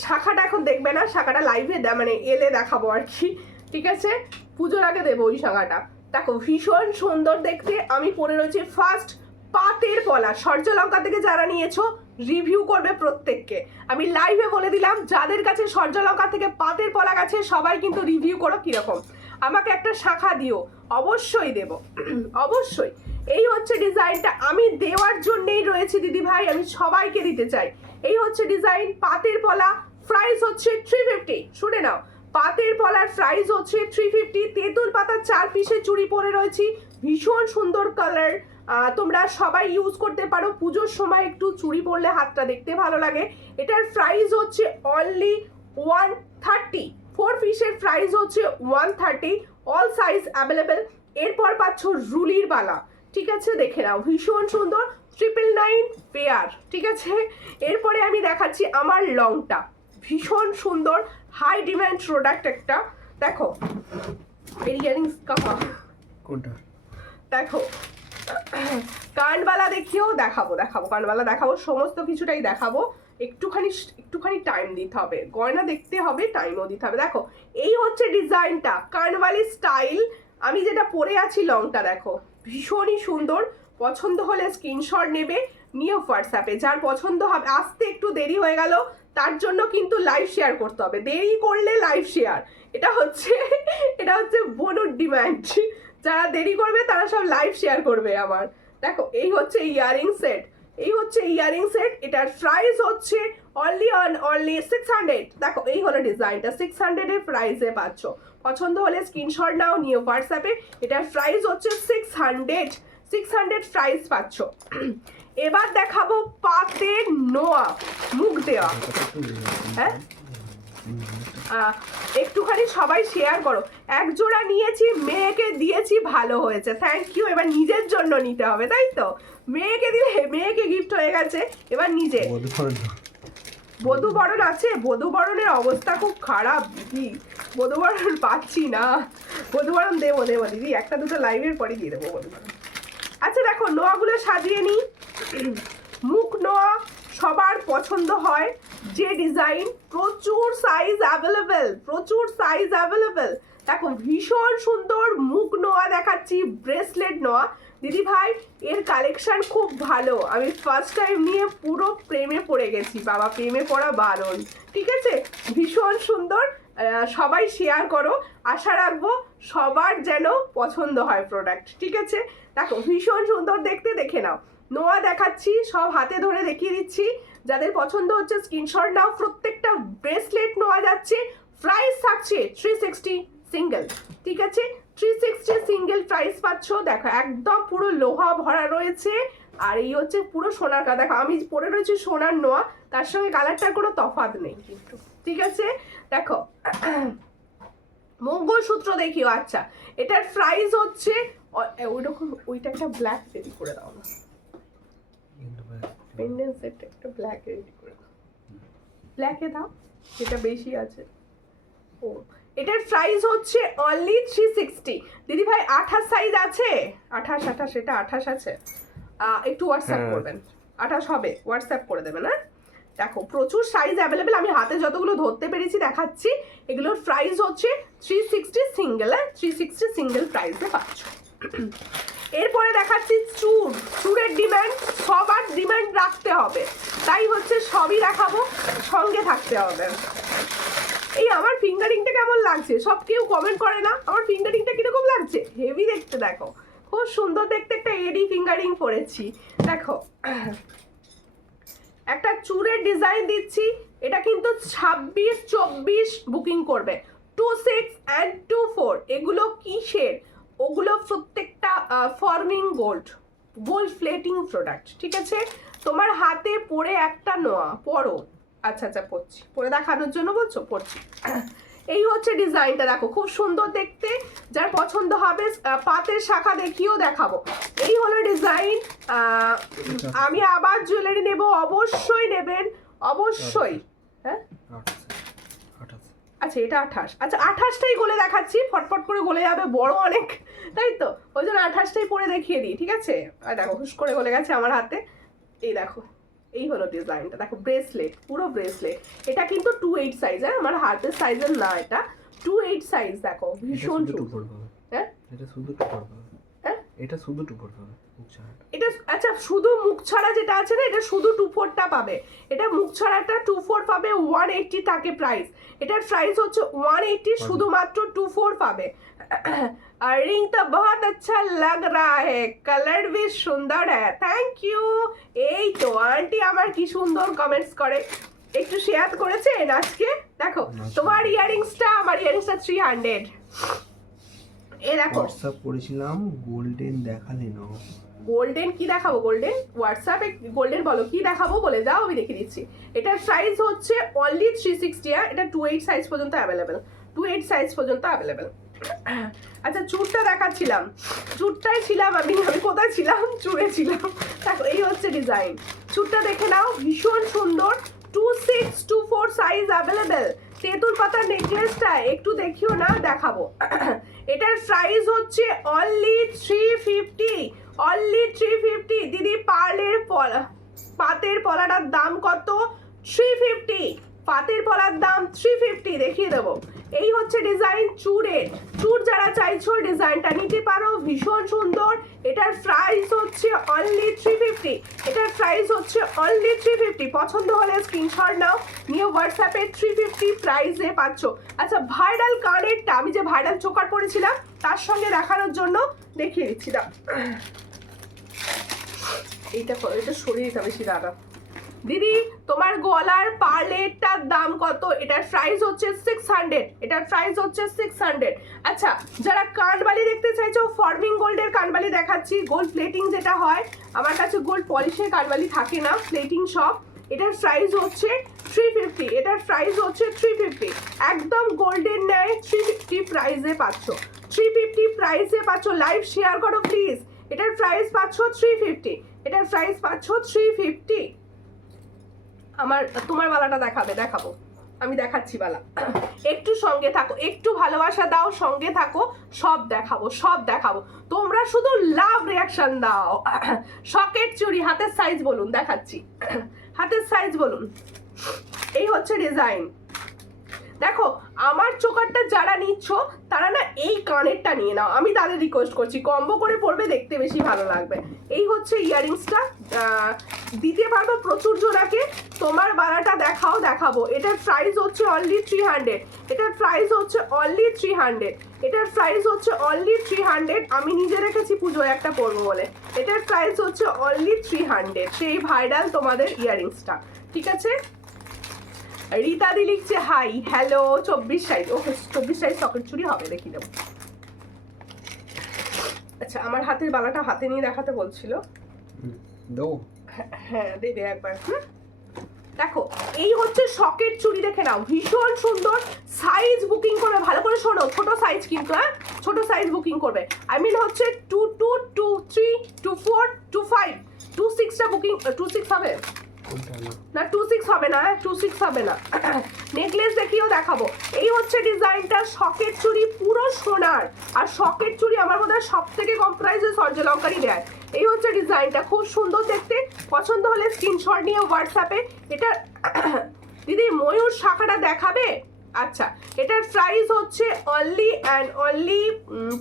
শাখাটা এখন দেখবে না, শাখাটা লাইভে মানে এলে দেখাবো আর কি, ঠিক আছে। পুজোর আগে দেবো ওই শাখাটা। দেখো ভীষণ সুন্দর দেখতে, আমি পরে রয়েছে ফার্স্ট পাতের পলা। সূর্যলঙ্কা থেকে যারা নিয়েছো রিভিউ করবে প্রত্যেককে, আমি লাইভে বলে দিলাম, যাদের কাছে সূর্যলঙ্কা থেকে পাতের পলা গেছে সবাই কিন্তু রিভিউ করো কিরকম, আমাকে একটা শাখা দিও, অবশ্যই দেব, অবশ্যই। এই হচ্ছে ডিজাইনটা, আমি দেওয়ার জন্যই রয়েছি দিদি ভাই, আমি সবাইকে দিতে চাই। এই হচ্ছে ডিজাইন, পাতের পলা, প্রাইস হচ্ছে 350, শুনে নাও, পাতের পলার প্রাইস হচ্ছে 350। তেঁতুল পাতার 4 পিসের চুড়ি পরে রয়েছি, ভীষণ সুন্দর কালার, তোমরা সবাই ইউজ করতে পারো। পুজোর সময় একটু চুড়ি পরলে হাতটা দেখতে ভালো লাগে। এটার প্রাইস হচ্ছে অনলি 130, 4 পিসের প্রাইস হচ্ছে 130, অল সাইজ অ্যাভেলেবেল। এরপর পাচ্ছ রুলির বালা, ঠিক আছে, দেখে নাও ভীষণ সুন্দর, 999 পেয়ার, ঠিক আছে। এরপরে আমি দেখাচ্ছি আমার লংটা, ভীষণ সুন্দর হাই ডিমান্ড প্রোডাক্ট একটা। দেখো ইয়ারিংস কোনটা, দেখো কানবালা দেখিও দেখাবো, কানবালা দেখাবো, সমস্ত কিছুটাই দেখাবো। একটুখানি টাইম দিতে হবে, গয়না দেখতে হবে, টাইমও দিতে হবে। দেখো এই হচ্ছে ডিজাইনটা, কানবালি স্টাইল, আমি যেটা পরে আছি লংটা দেখো ভীষণই সুন্দর, পছন্দ হলে স্ক্রিনশট নেবে, নিয়ে হোয়াটসঅ্যাপে। যার পছন্দ হবে, আসতে একটু দেরি হয়ে গেল তার জন্য কিন্তু লাইভ শেয়ার করতে হবে, দেরি করলে লাইভ শেয়ার। এটা হচ্ছে বনুর ডিমান্ড। যারা দেরি করবে তারা সব লাইভ শেয়ার করবে আমার। দেখো এই হচ্ছে ইয়ারিং সেট, এটার প্রাইস হচ্ছে অনলি 600। দেখো এই হলো ডিজাইনটা, 600 এর প্রাইসে পাচ্ছ। পছন্দ হলে স্ক্রিনশট নাও, নিয়ে হোয়াটসঅ্যাপে। এটার প্রাইস হচ্ছে 600 প্রাইস পাচ্ছ। এবার দেখাবো পাতের নোয়া, মুখ দেওয়া। হ্যাঁ, একটুখানি সবাই শেয়ার করো। এক জোড়া নিয়েছি, মেয়েকে দিয়েছি, ভালো হয়েছে, থ্যাংক ইউ। এবার নিজের জন্য নিতে হবে, তাই তো? মেয়েকে দিলে মেয়েকে গিফট হয়ে গেছে, এবার নিজে। বধূ বরণ আছে, বধূ বরণের অবস্থা খুব খারাপ দিদি, বধূ বরণ পাচ্ছি না। বধূ বরণ দেবো দিদি, একটা দুটো লাইভের পরে দিয়ে দেবো বধূ বরণ। আচ্ছা দেখো নোয়াগুলো সাজিয়ে নিই। মুখ নোয়া সবার পছন্দ হয় যে ডিজাইন, প্রচুর সাইজ অ্যাভেলেবেল। দেখো ভীষণ সুন্দর মুখ নোয়া দেখাচ্ছি, ব্রেসলেট নোয়া। দিদি ভাই এর কালেকশন খুব ভালো, আমি ফার্স্ট টাইম নিয়ে পুরো প্রেমে পড়ে গেছি বাবা, প্রেমে পড়া বারণ। ঠিক আছে, ভীষণ সুন্দর, সবাই শেয়ার করো। আশা রাখবো সবার যেন পছন্দ হয় প্রোডাক্ট। ঠিক আছে, দেখো ভীষণ সুন্দর দেখতে, দেখে নাও। নোয়া দেখাচ্ছি, সব হাতে ধরে দেখিয়ে দিচ্ছি। যাদের পছন্দ হচ্ছে স্ক্রিনশট নাও। প্রত্যেকটা ব্রেসলেট নোয়া যাচ্ছে, প্রাইস থাকছে 360 সিঙ্গেল। ঠিক আছে, 360 সিঙ্গেল প্রাইস পাচ্ছ। দেখো একদম পুরো লোহা ভরা রয়েছে, আর এই হচ্ছে পুরো সোনার কাজ। দেখো আমি পরে রয়েছি সোনার নোয়া, তার সঙ্গে কালারটার কোনো তফাৎ নেই কিন্তু। ঠিক আছে, দেখো মঙ্গলসূত্র দেখিও। আচ্ছা, এটার প্রাইস হচ্ছে ওইরকম, ওইটা একটা ব্ল্যাক রেডি করে দাও না, পেন্ডেন্ট সেট একটা ব্ল্যাক রেডি করে দাও, ব্ল্যাকে দাও, যেটা বেশি আছে। ও, এটার প্রাইস হচ্ছে অনলি 360। দিদি ভাই 28 সাইজ আছে, 28 এটা 28 আছে, একটু হোয়াটসঅ্যাপ করবেন। 28 হবে, হোয়াটসঅ্যাপ করে দেবেন। হ্যাঁ, দেখো প্রচুর সাইজ অ্যাভেলেবেল, আমি হাতে যতগুলো ধরতে পেরেছি দেখাচ্ছি। এগুলোর প্রাইস হচ্ছে 360 সিঙ্গেল, 360 সিঙ্গেল প্রাইসে পাচ্ছ। এরপরে দেখাচ্ছি চুরের ডিমান্ড, সবার ডিমান্ড রাখতে হবে, তাই হচ্ছে সবই দেখাবো, সঙ্গে থাকতে হবে। এই আমার ফিঙ্গারিংটা কেমন লাগছে, সব কেউ কমেন্ট করে না, আমার ফিঙ্গারিংটা কিরকম লাগছে? হেভি দেখতে, দেখো খুব সুন্দর দেখতে একটা এডি ফিঙ্গারিং পরেছি। দেখো একটা চুরের ডিজাইন দিচ্ছি, এটা কিন্তু 26-24 বুকিং করবে। 26 and 24 এগুলো কিসের? ওগুলো প্রত্যেকটা ফর্মিং গোল্ড ফ্লেটিং প্রোডাক্ট। ঠিক আছে, তোমার হাতে পরে একটা নোয়া পরো। আচ্ছা পরছি, পরে দেখানোর জন্য বলছো, পরছি। এই হচ্ছে ডিজাইনটা, দেখো খুব সুন্দর দেখতে। যার পছন্দ হবে পাতের শাখা দেখিও দেখাবো। এই হলো ডিজাইন। আমি আবার জুয়েলারি নেব, অবশ্যই নেবেন, অবশ্যই। হ্যাঁ আচ্ছা, এটা 28। আচ্ছা 28টাই গলে দেখাচ্ছি, ফটফট করে গলে যাবে, বড় অনেক, তাই তো ওই জন্য 28টাই পরে দেখিয়ে দিই। ঠিক আছে, আর দেখো হুশ করে গলে গেছে আমার হাতে। এই দেখো, এই হলো ডিজাইনটা, দেখো ব্রেসলেট, পুরো ব্রেসলেট। এটা কিন্তু 28 সাইজ, হ্যাঁ আমার হাতের সাইজের না, এটা 28 সাইজ। দেখো ভীষণ সুন্দর। হ্যাঁ এটা শুধু টুপর পাবে, হ্যাঁ এটা শুধু টুপর পাবে, মুখ ছাড়া। এটা আচ্ছা শুধু মুখ ছাড়া যেটা আছে না, এটা শুধু 24টা পাবে। এটা মুখ ছাড়াটা 24 পাবে, 180 থাকে প্রাইস। এটার প্রাইস হচ্ছে 180, শুধুমাত্র 24 পাবে। और रिंग तो बहुत अच्छा लग रहा है, कलर भी সুন্দর है, থ্যাংক ইউ। এই তো আন্টি আমার কি সুন্দর কমেন্টস করে, একটু শেয়ার করেছেন আজকে। দেখো তোমার ইয়ারিংসটা, আমার ইয়ারিংসটা 300। এই দেখো হোয়াটসঅ্যাপ করেছিলাম, গোল্ডেন দেখালে না। গোল্ডেন কি দেখাবো? গোল্ডেন হোয়াটসঅ্যাপে গোল্ডেন বলো কি দেখাবো বলে দাও, আমি দেখিয়ে দিচ্ছি। এটার প্রাইস হচ্ছে অনলি 360। এটা 28 সাইজ পর্যন্ত অ্যাভেলেবেল, 28 সাইজ পর্যন্ত অ্যাভেলেবেল। আচ্ছা চুরটা দেখাচ্ছিলাম, চুরটাই ছিলাম আমি কোথায় ছিলাম? চুরে ছিলাম। দেখো এই হচ্ছে ডিজাইন, চুরটা দেখে নাও, ভীষণ সুন্দর। 26-24 সাইজ অ্যাভেলেবেল। তেঁতুল পাতার নেকলেসটা একটু দেখিও না, দেখাবো। এটার প্রাইস হচ্ছে অনলি 350, অনলি 350। দিদি পার্লের পাতের পলাটার দাম কত? 350। পাতের পলার দাম 350, দেখিয়ে দেবো। এই হচ্ছে ডিজাইন চুরের। চুর যারা চাইছো ডিজাইনটা নিতে পারো, ভীষণ সুন্দর। এটার প্রাইস হচ্ছে 350, এটার প্রাইস হচ্ছে অনলি 350। পছন্দ হলে স্ক্রিনশট নাও, নিয়ে হোয়াটসঅ্যাপে 350 প্রাইসে পাচ্ছ। আচ্ছা, ভাইরাল কানেরটা আমি যে ভাইরাল চোকার পরেছিলাম তার সঙ্গে দেখানোর জন্য দেখিয়ে দিচ্ছি। দাও এটা সরিয়ে দিতে হবে দাদা। দিদি তোমার গলার পার্লেটটার দাম কত? এটার প্রাইস হচ্ছে 600, এটার প্রাইস হচ্ছে 600। আচ্ছা, যারা কানবালি দেখতে চাইছো, ফর্মিং গোল্ডের কানবালি দেখাচ্ছি, গোল্ড প্লেটিং যেটা হয়, আমার কাছে গোল্ড পলিশের কানবালি থাকে না, প্লেটিং সব। এটার প্রাইস হচ্ছে 350, এটার প্রাইস হচ্ছে 350, একদম গোল্ডের ন্যায় 350 প্রাইসে পাচ্ছ, 350 প্রাইসে পাচ্ছ। লাইভ শেয়ার করো প্লিজ। এটার প্রাইস পাচ্ছ 350, এটার প্রাইস পাচ্ছ 350। তোমার বালাটা দেখাবো, আমি দেখাচ্ছি বালা। একটু সঙ্গে থাকো, একটু ভালোবাসা দাও, সঙ্গে থাকো, সব দেখাবো। তোমরা শুধু লাভ রিয়াকশন দাও। সকেট চুড়ি, হাতের সাইজ বলুন, দেখাচ্ছি। হাতের সাইজ বলুন। এই হচ্ছে ডিজাইন। দেখো, আমার চোকারটা যারা নিচ্ছ তারা না এই কানেরটা নিয়ে নাও, আমি তাদের রিকোয়েস্ট করছি, কম্বো করে পরবে, দেখতে বেশি ভালো লাগবে। এই হচ্ছে ইয়ারিংসটা, দিতে পারবো প্রচুর জোড়াকে। তোমার বালাটা দেখাবো। এটার প্রাইস হচ্ছে অনলি 300, এটার প্রাইস হচ্ছে অনলি 300, এটার প্রাইস হচ্ছে অনলি 300। আমি নিজে রেখেছি পুজোয় একটা পরবো বলে। এটার প্রাইস হচ্ছে অনলি 300, সেই ভাইরাল তোমাদের ইয়ারিংসটা। ঠিক আছে, রীতাদি লিখছে হাই, হ্যালো। 24 সাইজ, ওকে 24 সাইজ সকেট চুড়ি হবে, দেখিয়ে দেবো। আচ্ছা, আমার হাতের বালাটা হাতে নিয়ে দেখাতে বলছিল। হ্যাঁ, দেবে একবার। দেখো, এই হচ্ছে সকেট চুড়ি, দেখে নাও, ভীষণ সুন্দর। সাইজ বুকিং করবে, ভালো করে শোনো, ছোট সাইজ কিন্তু, ছোট সাইজ বুকিং করবে। আই মিন হচ্ছে 22, 23, 24, 25, 26টা বুকিং। 26 হবে না, 26 হবে না, 26 হবে না। নেকলেস দেখাবো। এই হচ্ছে ডিজাইনটা, সকেট চুড়ি পুরো সোনার। আর সকেট চুড়ি আমার মনে হয় সব থেকে কম প্রাইসে সূর্যলঙ্কারই দেয়। এই হচ্ছে ডিজাইনটা, খুব সুন্দর দেখতে। পছন্দ হলে স্ক্রিনশট নিয়ে হোয়াটসঅ্যাপে। এটা দিদি ময়ূর শাখাটা দেখাবে? আচ্ছা, এটার প্রাইস হচ্ছে অনলি অ্যান্ড অনলি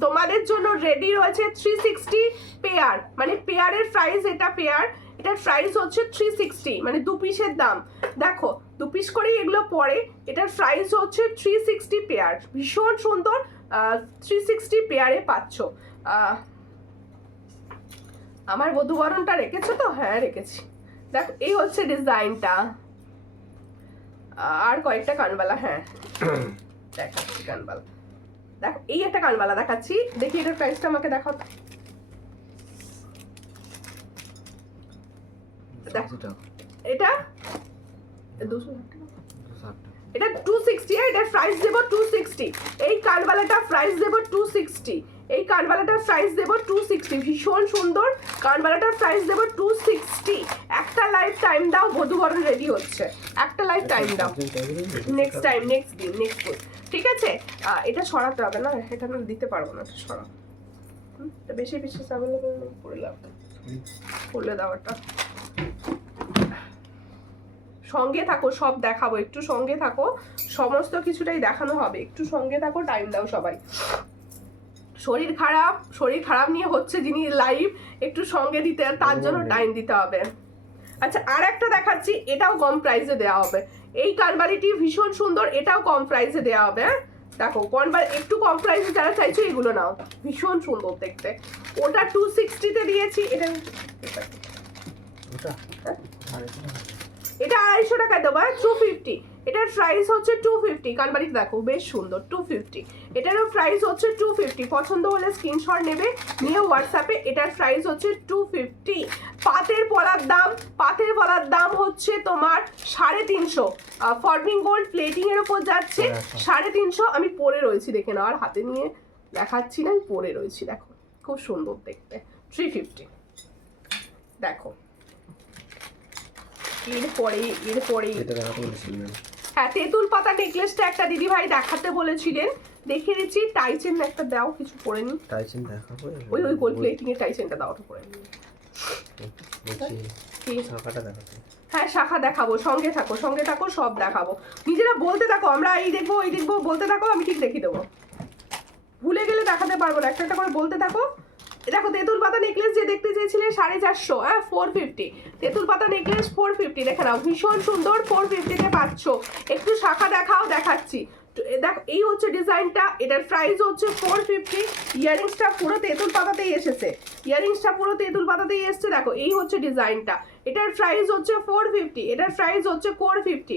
তোমাদের জন্য রেডি রয়েছে 360 পেয়ার, মানে পেয়ারের প্রাইস, এটা পেয়ার, এটার প্রাইস হচ্ছে 360, মানে 2 পিসের দাম। দেখো, 2 পিস করেই এগুলো পড়ে। এটার প্রাইস হচ্ছে 360 পেয়ার, ভীষণ সুন্দর। 360 পেয়ারে পাচ্ছ। আমার বধূবরণটা রেখেছো তো? হ্যাঁ, রেখেছি। দেখো, এই হচ্ছে ডিজাইনটা। আর কয়েকটা কানবালা, হ্যাঁ দেখাচ্ছি কানবালা। দেখো, এই একটা কানবালা দেখাচ্ছি, দেখি এটার প্রাইসটা আমাকে দেখাও। এটা 200 টাকা, এটা 260, এটার প্রাইস দেব 260। এই কানবালাটা প্রাইস দেব 260, এই কানবালাটার প্রাইস দেব 260, ভীষণ সুন্দর কানবালাটার প্রাইস দেব 260। একটা লাইফ টাইম দাও, বধূবরণ রেডি হচ্ছে, একটা লাইফ টাইম দাও। নেক্সট টাইম, নেক্সট দিন, নেক্সট দিন, ঠিক আছে। এটা সরাতে হবে না, এটা আমি দিতে পারবো না, সরা বেশি বেশি পড়লে দেওয়াটা। সঙ্গে থাকো, সব দেখাবো, একটু সঙ্গে থাকো, সমস্ত কিছুটাই দেখানো হবে, একটু সঙ্গে থাকো, টাইম দাও সবাই। শরীর খারাপ নিয়ে হচ্ছে যিনি লাইভ, একটু সঙ্গে দিতে, তার জন্য টাইম দিতে হবে। আচ্ছা, আর একটা দেখাচ্ছি, এটাও কম প্রাইসে দেওয়া হবে। এই কানবালিটি ভীষণ সুন্দর, এটাও কম প্রাইসে দেওয়া হবে। দেখো, একটু কম প্রাইসে যারা চাইছো এগুলো নাও, ভীষণ সুন্দর দেখতে। ওটা 260-তে দিয়েছি, এটা 250 টাকায় দেবো, 250। এটার প্রাইস হচ্ছে 250। কানবালিটা দেখো, বেশ সুন্দর, 250। এটারও প্রাইস হচ্ছে 250। পছন্দ হলে স্ক্রিনশট নেবে, নিয়ে হোয়াটসঅ্যাপে। এটার প্রাইস হচ্ছে 250। পাতের পলার দাম হচ্ছে তোমার 350। ফর্মিং গোল্ড প্লেটিং এর উপর যাচ্ছে 350। আমি পরে রয়েছি, দেখে নাও, আর হাতে নিয়ে দেখাচ্ছি না, আমি পরে রয়েছি। দেখো, খুব সুন্দর দেখতে, 350। দেখো, এরপরে হ্যাঁ, তেঁতুল পাতা নেকলেসটা একটা দিদি ভাই দেখাতে বলেছিলেন, দেখিয়ে দিচ্ছি। টাইচেন একটা দাও, কিছু পরে নি, টাইচেন দেখাবো, ওই গোল্ড প্লেটিং এর টাইচেনটা দাও, ওটা পরে নি। শাখাটা দেখাবো, হ্যাঁ শাখা দেখাবো, সঙ্গে থাকো, সব দেখাবো। নিজেরা বলতে থাকো, আমরা এই দেখবো বলতে থাকো, আমি ঠিক দেখিয়ে দেবো। ভুলে গেলে দেখাতে পারবো না, একটা একটা করে বলতে থাকো, দেখো তেঁতুল পাতা নেকলেস যে দেখতে চেয়েছিলে 450, হ্যাঁ 450, তেঁতুল পাতা নেকলেস 450, দেখে নাও ভীষণ সুন্দর 450-তে পাচ্ছ। একটু শাখা দেখাও, দেখাচ্ছি। দেখো এই হচ্ছে ডিজাইনটা, এটার প্রাইস হচ্ছে 450। ইয়ারিংসটা পুরো তেঁতুল পাতাতেই এসেছে, ইয়ারিংসটা পুরো তেঁতুল পাতাতেই এসছে। দেখো এই হচ্ছে ডিজাইনটা, এটার প্রাইস হচ্ছে 450, এটার প্রাইস হচ্ছে 450।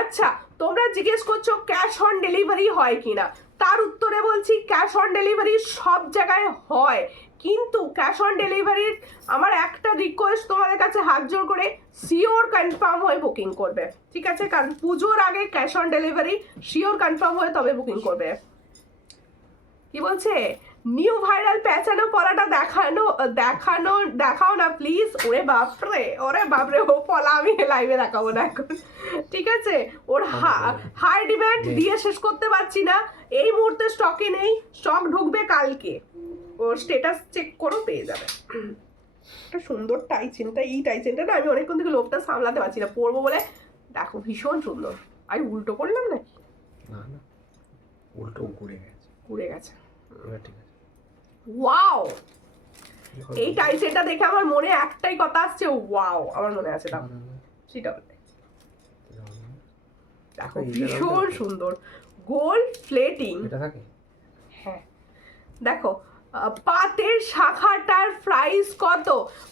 আচ্ছা, তোমরা জিজ্ঞেস করছো ক্যাশ অন ডেলিভারি হয় কিনা, তার উত্তরে বলছি ক্যাশ অন ডেলিভারি সব জায়গায় হয়, কিন্তু ক্যাশ অন ডেলিভারির আমার একটা রিকোয়েস্ট তোমাদের কাছে হাত জোর করে, শিওর কনফার্ম হয়ে বুকিং করবে, ঠিক আছে? কারণ পুজোর আগে cash on delivery sure confirm হয়ে তবে বুকিং করবে। কি বলছে, নিউ ভাইরাল পেঁচানো পলাটা দেখাও না প্লিজ। ওরে বাপরে ও পলা আমি লাইভে দেখাবো না এখন, ঠিক আছে? ওর হাই ডিমান্ড দিয়ে শেষ করতে পারছি না, এই মুহূর্তে স্টকে নেই, স্টক ঢুকবে কালকে। ওর স্ট্যাটাস চেক করো, পেয়ে যাবে। একটা সুন্দর টাইচেনটা, এই টাইচেনটা না আমি অনেকক্ষণ থেকে লোভটা সামলাতে পারছি না, পরবো বলে। দেখো ভীষণ সুন্দর। আমি উল্টো করলাম নাকি? না না, উল্টো ঘুরে গেছে। ঘুরে গেছে, ঠিক আছে। ওয়াও, এই টাইচেনটা দেখে আমার মনে একটাই কথা আসছে, ওয়াও। আমার মনে আছে, দাও সেটা দেখো ভীষণ সুন্দর গোল্ড প্লেটিং। এটা থাকে, হ্যাঁ দেখো পাতের শাখাটার প্রাইস কত?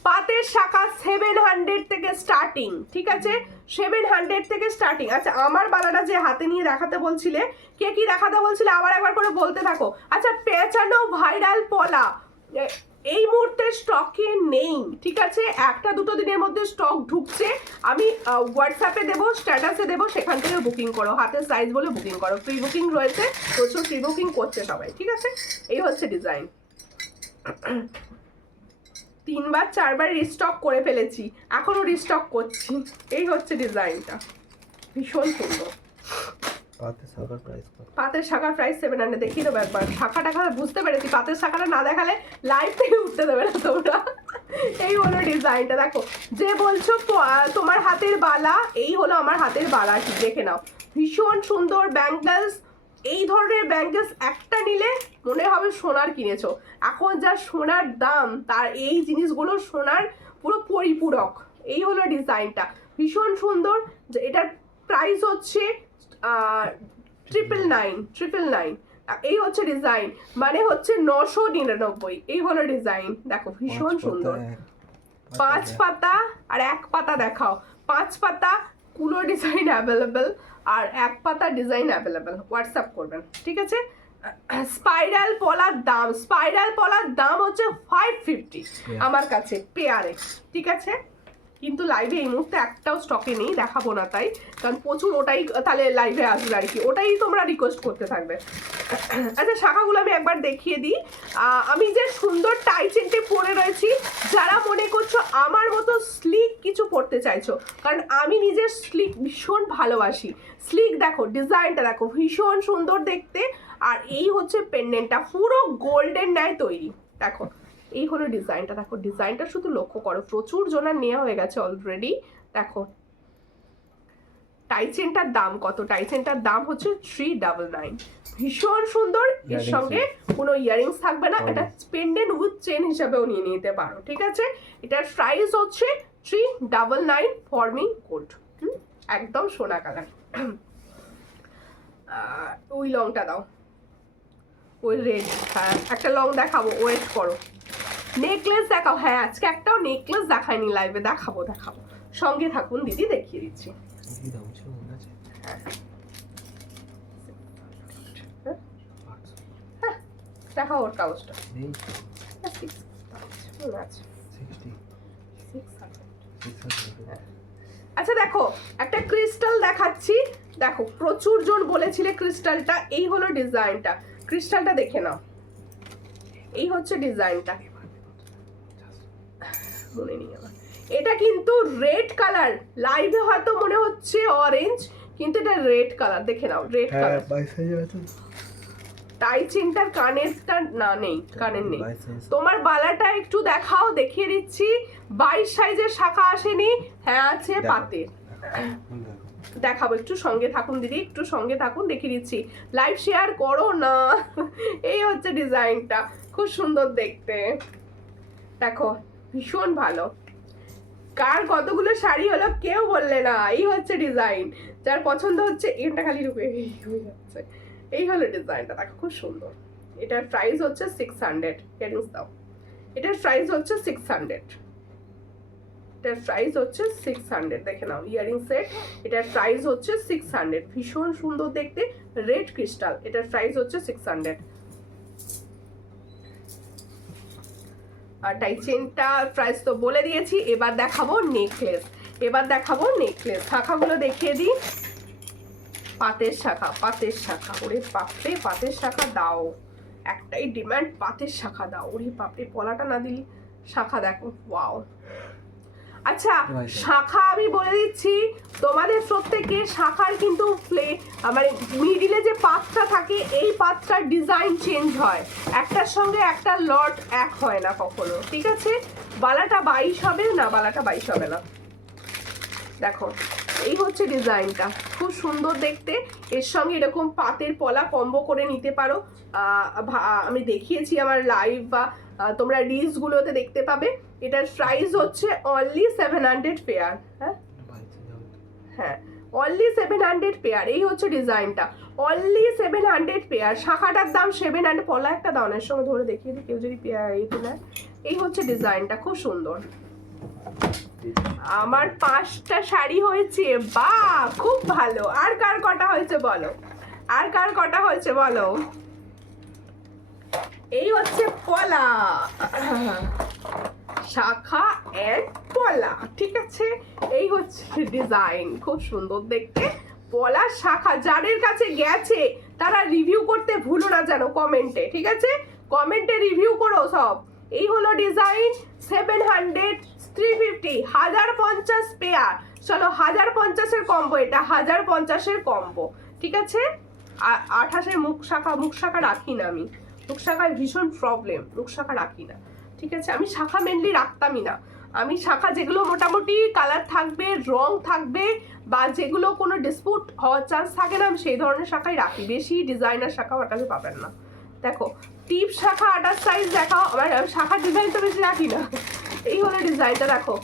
পাতের শাখা 700 থেকে স্টার্টিং, ঠিক আছে? 700 থেকে স্টার্টিং। আচ্ছা, আমার বালাটা যে হাতে নিয়ে দেখাতে বলছিলে, কে কি দেখাতে বলছিলে আবার একবার করে বলতে থাকো। আচ্ছা, পেঁচানো ভাইরাল পলা এই মুহূর্তে স্টকে নেই, ঠিক আছে? একটা দুটো দিনের মধ্যে স্টক ঢুকছে, আমি হোয়াটসঅ্যাপে দেবো, স্ট্যাটাসে দেবো, সেখান থেকে বুকিং করো, হাতের সাইজ বলে বুকিং করো। প্রি বুকিং রয়েছে, প্রচুর প্রি বুকিং করছে সবাই, ঠিক আছে? এই হচ্ছে ডিজাইন। 3বার 4বার রিস্টক করে ফেলেছি, এখনো রিস্টক করছি। এই হচ্ছে ডিজাইনটা, ভীষণ সুন্দর। পাতের শাখার প্রাইস 700। দেখিয়ে দেবো একবার, শাখা টাখা বুঝতে পেরেছি, পাতের শাখাটা না দেখালে লাইভ থেকে উঠতে দেবে না তোমরা। এই হলো ডিজাইনটা, দেখো যে বলছো তোমার হাতের বালা, এই হলো আমার হাতের বালা, কি দেখে নাও, ভীষণ সুন্দর ব্যাঙ্গলস। এই ধরনের ব্যাঙ্গলস একটা নিলে মনে হবে সোনার কিনেছো, এখন যা সোনার দাম, তার এই জিনিসগুলো সোনার পুরো পরিপূরক। এই হলো ডিজাইনটা, ভীষণ সুন্দর। যে এটার প্রাইস হচ্ছে 999। এই হচ্ছে ডিজাইন, মানে হচ্ছে 999। এই হলো ডিজাইন, দেখো ভীষণ সুন্দর। 5 পাতা আর 1 পাতা দেখাও। 5 পাতা কোনো ডিজাইন অ্যাভেলেবেল, আর 1 পাতা ডিজাইন অ্যাভেলেবেল, হোয়াটসঅ্যাপ করবেন, ঠিক আছে? স্পাইরাল পলার দাম হচ্ছে 550 আমার কাছে পেয়ারে, ঠিক আছে? কিন্তু লাইভে এই মুহূর্তে একটাও স্টকে নেই, দেখাবো না তাই, কারণ প্রচুর ওটাই তাহলে লাইভে আসবে আর কি, ওটাই তোমরা রিকোয়েস্ট করতে থাকবে। আচ্ছা, শাখাগুলো আমি একবার দেখিয়ে দিই। আমি যে সুন্দর টাইচেনটে পরে রয়েছি, যারা মনে করছো আমার মতো স্লিক কিছু পরতে চাইছো, কারণ আমি নিজের স্লিক ভীষণ ভালোবাসি। স্লিক দেখো, ডিজাইনটা দেখো, ভীষণ সুন্দর দেখতে। আর এই হচ্ছে পেন্ডেন্টটা, পুরো গোল্ডের ন্যায় তৈরি। দেখো এই হলো ডিজাইনটা, দেখো ডিজাইনটা শুধু লক্ষ্য করো, প্রচুর জনের নেওয়া হয়ে গেছে অলরেডি। দেখো টাইচেনটার দাম কত? টাইচেনটার দাম হচ্ছে 399। ভীষণ সুন্দর, এর সঙ্গে কোনো ইয়ারিংস থাকবে না, এটা পেন্ডেন্ট উইথ চেন হিসাবেও নিয়ে নিতে পারো, ঠিক আছে? এটার প্রাইস হচ্ছে 399 ফর্মিং গোল্ড, একদম সোনা কালার। ওই লংটা দাও, ওই রেড। হ্যাঁ, একটা লং দেখাবো, ওয়েট করো। নেকলেস দেখাও, হ্যাঁ আজকে একটাও নেকলেস দেখায়নি লাইভে, দেখাবো। সঙ্গে থাকুন দিদি, দেখিয়ে দিচ্ছি। দেখাও ওর কাগজটা। আচ্ছা দেখো, একটা ক্রিস্টাল দেখাচ্ছি, দেখো প্রচুর জন বলেছিলে ক্রিস্টালটা। এই হলো ডিজাইনটা, ক্রিস্টালটা দেখে নাও। এই হচ্ছে ডিজাইনটা, মনে নেই আমার। এটা কিন্তু রেড কালার, লাইভে হয়তো মনে হচ্ছে অরেঞ্জ, কিন্তু এটা রেড কালার, দেখে নাও রেড কালার। টাইচেনটার কানেরটা না নেই, কানের নেই। তোমার বালাটা একটু দেখাও, দেখিয়ে দিচ্ছি। 22 সাইজের শাখা আসেনি, হ্যাঁ আছে পাতে। দেখাবো, একটু সঙ্গে থাকুন দিদি, একটু সঙ্গে থাকুন, দেখিয়ে দিচ্ছি। লাইভ শেয়ার করো না। এই হচ্ছে ডিজাইনটা, খুব সুন্দর দেখতে, দেখো ভীষণ ভালো। কার কতগুলো শাড়ি হলো কেউ বললে না। এই হচ্ছে ডিজাইন, যার পছন্দ হচ্ছে এটা খালি রূপে হয়ে যাচ্ছে। এই হলো ডিজাইনটা, দেখো খুব সুন্দর। এটার প্রাইস হচ্ছে 600। ইয়ারিংস দাও। এটার প্রাইস হচ্ছে 600। এটার প্রাইস হচ্ছে 600, দেখে নাও ইয়ারিং সেট। এটার প্রাইস হচ্ছে 600, ভীষণ সুন্দর দেখতে, রেড ক্রিস্টাল। এটার প্রাইস হচ্ছে 600। আর টাই চেনটা প্রাইস তো বলে দিয়েছি। এবার দেখাবো নেকলেস। শাখাগুলো দেখিয়ে দিই। পাতের শাখা, পাতের শাখা, ওরে বাপরে পাতের শাখা দাও, একটাই ডিমান্ড, পাতের শাখা দাও। ওরে বাপরে পলাটা না দিলি, শাখা দেখো, ওয়াও। আচ্ছা শাখা আমি বলে দিচ্ছি তোমাদের প্রত্যেকে, শাখার কিন্তু মানে মিডিলে যে পাতটা থাকে এই পাতটার ডিজাইন চেঞ্জ হয়, একটার সঙ্গে একটা লট এক হয় না কখনো, ঠিক আছে? বালাটা 22 হবে না, বালাটা 22 হবে না। দেখো এই হচ্ছে ডিজাইনটা, খুব সুন্দর দেখতে। এর সঙ্গে এরকম পাতের পলা কম্বো করে নিতে পারো। আমি দেখিয়েছি আমার লাইভ বা তোমরা রিলস গুলোতে দেখতে পাবে। এটার প্রাইস হচ্ছে অনলি 700 পেয়ার। হ্যাঁ অনলি 700 পেয়ার। এই হচ্ছে ডিজাইনটা, অনলি 700 পেয়ার। শাখাটার দাম 700। পলা একটা দানের সঙ্গে ধরে দেখিয়ে দিই, কেউ যদি এইটা নেয়। এই হচ্ছে ডিজাইনটা, খুব সুন্দর। আমার 5টা শাড়ি হয়েছে, বাহ খুব ভালো। আর কার কটা হয়েছে বলো, আর কার কটা হয়েছে বলো। এই হচ্ছে পলা, শাখা এন্ড পলা, ঠিক আছে? এই হচ্ছে ডিজাইন, খুব সুন্দর দেখতে। পলা শাখা যাদের কাছে গেছে তারা রিভিউ করতে ভুলো না যেন কমেন্টে, ঠিক আছে? কমেন্টে রিভিউ করো সব। এই হলো ডিজাইন। 700, 350, 1050 পেয়ার। চলো 1050-এর কম্বো, এটা 1050-এর কম্বো, ঠিক আছে? 28-এর মুখ শাখা রাখি না আমি, মুখ শাখায় ভীষণ প্রবলেম, মুখ শাখা রাখি না, ঠিক আছে? আমি শাখা মেনলি রাখতামই না। আমি শাখা যেগুলো মোটামুটি কালার থাকবে, রং থাকবে, বা যেগুলো কোনো ডিসপুট হওয়ার চান্স থাকে না, আমি সেই ধরনের শাখাই রাখি। বেশি ডিজাইনার শাখা আমার কাছে পাবেন না। দেখো টিপ শাখা 28 সাইজ দেখাও, আমার শাখার ডিজাইন তো বেশি রাখি না। এই হলো ডিজাইনটা, দেখো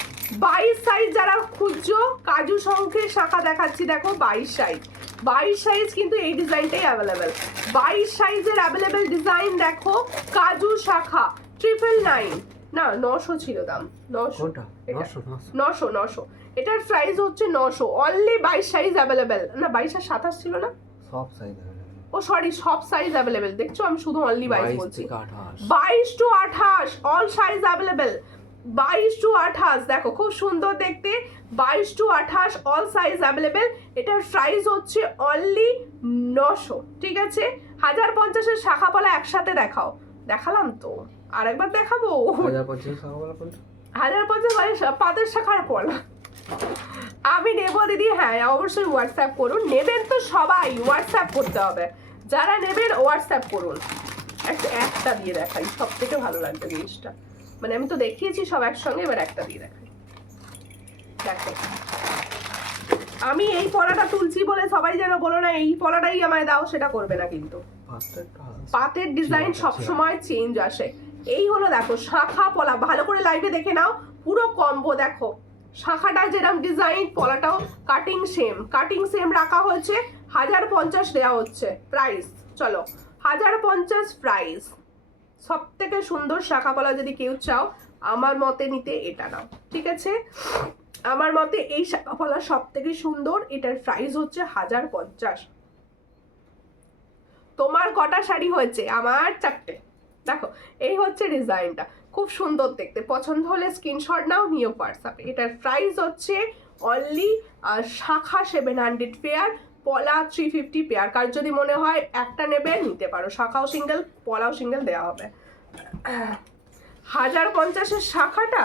22 সাইজ যারা খুঁজছো, কাজু শঙ্খের শাখা দেখাচ্ছি, দেখো 22 সাইজ। 22 সাইজ কিন্তু এই ডিজাইনটাই অ্যাভেলেবেল। 22 সাইজের অ্যাভেলেবেল ডিজাইন দেখো, কাজু শাখা 999 না 900 ছিল দাম, 900। এটার প্রাইস হচ্ছে 900। অনলি 22 সাইজ অ্যাভেলেবেল, না 22 আর 27 ছিল না, সব সাইজ। ও সরি, সব সাইজ অ্যাভেলেবেল। দেখছো আমি শুধু অনলি 22 বলছি। 22 to 28 all size available. 22 to 28 দেখো খুব সুন্দর দেখতে। 22 to 28 অল সাইজ অ্যাভেলেবেল। এটার প্রাইস হচ্ছে অনলি 900, ঠিক আছে? 1050-এর শাখা পলা একসাথে দেখাও। দেখালাম তো, আরেকবার দেখাবো। 1050 পাতের শাখার পলা আমি নেবো দিদি। হ্যাঁ অবশ্যই হোয়াটসঅ্যাপ করুন, নেবেন তো সবাই, হোয়াটসঅ্যাপ করতে হবে। যারা নেবেন হোয়াটসঅ্যাপ করুন। একটা দিয়ে দেখাই, সব থেকে ভালো লাগবে জিনিসটা। মানে আমি তো দেখিয়েছি সব একসঙ্গে, এবার একটা দিয়ে দেখাই। দেখো আমি এই পলাটা তুলছি বলে সবাই যেন বলো না এই পলাটাই আমায় দাও, সেটা করবে না কিন্তু। পাতের ডিজাইন সবসময় চেঞ্জ আসে। এই হলো দেখো শাখা পলা, ভালো করে লাইভে দেখে নাও, পুরো কম্বো দেখো। শাখাটা যেরকম ডিজাইন, পলাটাও কাটিং সেম রাখা হয়েছে। 1050 দেওয়া হচ্ছে প্রাইস। চলো 1050 প্রাইস। সব থেকে সুন্দর শাখা পলা যদি কেউ চাও আমার মতে নিতে এটা নাও, ঠিক আছে? আমার মতে এই শাখা পলা সব থেকে সুন্দর। এটার প্রাইস হচ্ছে 1050। তোমার কটা শাড়ি হয়েছে? আমার 4টে। দেখো এই হচ্ছে ডিজাইনটা, খুব সুন্দর দেখতে। পছন্দ হলে স্ক্রিনশট নাও, নিও হোয়াটসঅ্যাপে। এটার প্রাইস হচ্ছে অনলি শাখা 700 পেয়ার, পলা 350 পেয়ার। কার যদি মনে হয় একটা নেবে নিতে পারো, শাখাও সিঙ্গেল পলাও সিঙ্গেল দেওয়া হবে। 1050-এর শাখাটা,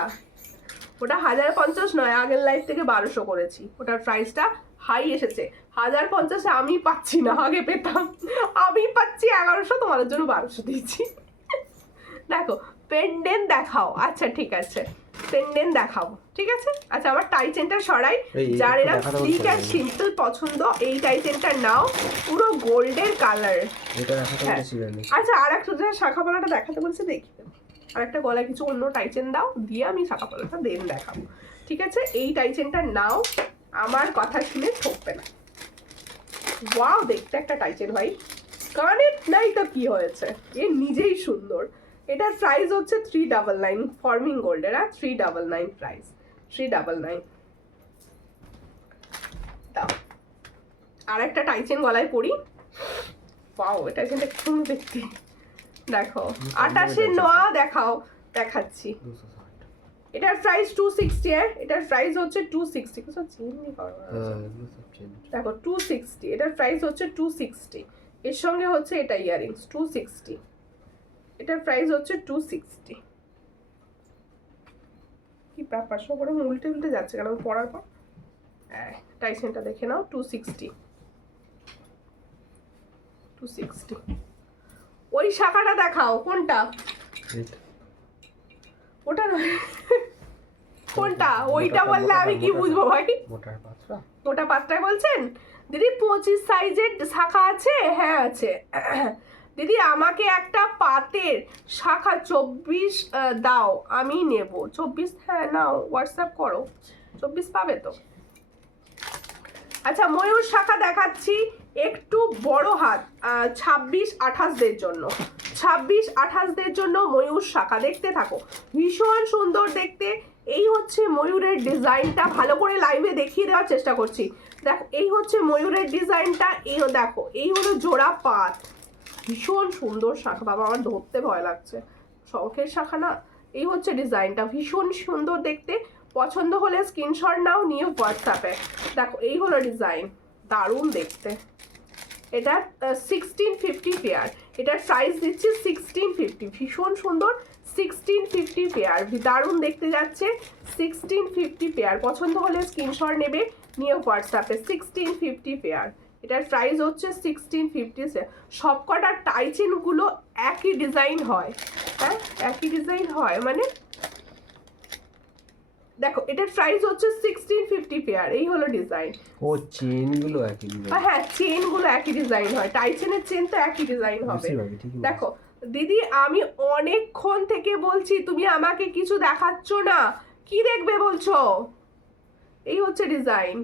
ওটা 1050 নয়, আগের লাইফ থেকে 1200 করেছি। ওটার প্রাইসটা হাই এসেছে। 1050-এ আমি পাচ্ছি না, আগে পেতাম। আমি পাচ্ছি 1100, তোমাদের জন্য 1200 দিয়েছি। দেখো পেন্ডেন্ট দেখাও। আচ্ছা ঠিক আছে, পেন্ডেন্ট দেখাবো, ঠিক আছে? আচ্ছা আমার টাই চেনটা সরাই। যার এরা স্লিক আর সিম্পল পছন্দ এই টাই চেনটা নাও, পুরো গোল্ডের কালার। এটা দেখাতে বলেছিলেন। আচ্ছা আর একটা শাখা পলাটা দেখাতে বলছে, দেখি আর একটা গলায় কিছু অন্য টাই চেন দাও, দিয়ে আমি শাখা পলাটা দেন দেখাবো, ঠিক আছে? এই টাই চেনটা নাও, আমার কথা শুনে ঠকবে না। ওয়াও, দেখতে একটা টাই চেন ভাই, কানের নাই তো কি হয়েছে, এ নিজেই সুন্দর। এটার প্রাইস হচ্ছে 399 ফর্মিং গোল্ডের, 399 প্রাইস, 399। দাও আর একটা টাইচেন গলায় পরি। পাও এটা কিন্তু একটু দেখতে, দেখো 28 নোয়া দেখাও, দেখাচ্ছি। এটার প্রাইস 260, এটার প্রাইস হচ্ছে 260। কিছু চেঞ্জ নি করো, দেখো 260, এটার প্রাইস হচ্ছে 260। এর সঙ্গে হচ্ছে এটা ইয়ারিংস 260, এটার প্রাইস হচ্ছে 260। কি ব্যাপার, সব করে উল্টে উল্টে যাচ্ছে কেন পড়ার পর? টাইসেনটা দেখে নাও, 260, 260। ওই শাখাটা দেখাও, কোনটা? ওটা নয়, কোনটা? ওইটা বললে আমি কি বুঝবো ভাই? মোটার পাত্রা, মোটা পাত্রায় বলছেন দিদি? 25 সাইজের শাখা আছে? হ্যাঁ আছে। দিদি আমাকে একটা পাতের শাখা 24 দাও, আমি নেব 24। হ্যাঁ নাও, হোয়াটসঅ্যাপ করো, 24 পাবে তো। আচ্ছা ময়ূর শাখা দেখাচ্ছি, একটু বড় হাত, 26-28দের জন্য, 26-28দের জন্য ময়ূর শাখা। দেখতে থাকো, ভীষণ সুন্দর দেখতে। এই হচ্ছে ময়ূরের ডিজাইনটা, ভালো করে লাইভে দেখিয়ে দেওয়ার চেষ্টা করছি। দেখো এই হচ্ছে ময়ূরের ডিজাইনটা, এই দেখো এই হলো জোড়া পাত, ভীষণ সুন্দর শাখা। বাবা আমার ধরতে ভয় লাগছে, শঙ্খের শাখা না। এই হচ্ছে ডিজাইনটা, ভীষণ সুন্দর দেখতে। পছন্দ হলে স্ক্রিনশট নাও, নিয়ে হোয়াটসঅ্যাপে। দেখো এই হলো ডিজাইন, দারুণ দেখতে। এটা 1650 পেয়ার, এটার সাইজ দিচ্ছি 1650, ভীষণ সুন্দর। 1650 পেয়ার, দারুণ দেখতে যাচ্ছে। 1650 পেয়ার, পছন্দ হলে স্ক্রিনশট নেবে, নিয়ে হোয়াটসঅ্যাপে। 1650 পেয়ার, এটার প্রাইস হচ্ছে 1650। সব কটা টাইচেনগুলো একই ডিজাইন হয়, হ্যাঁ একই ডিজাইন হয় মানে। দেখো এটার প্রাইস হচ্ছে 1650 পেয়ার, এই হলো ডিজাইন। ও চেনগুলো একই ডিজাইন, হ্যাঁ চেনগুলো একই ডিজাইন হয়, টাইচেনের চেন তো একই ডিজাইন হবে। দেখো দিদি আমি অনেকক্ষণ থেকে বলছি, তুমি আমাকে কিছু দেখাচ্ছ না, কি দেখবে বলছো? এই হচ্ছে ডিজাইন,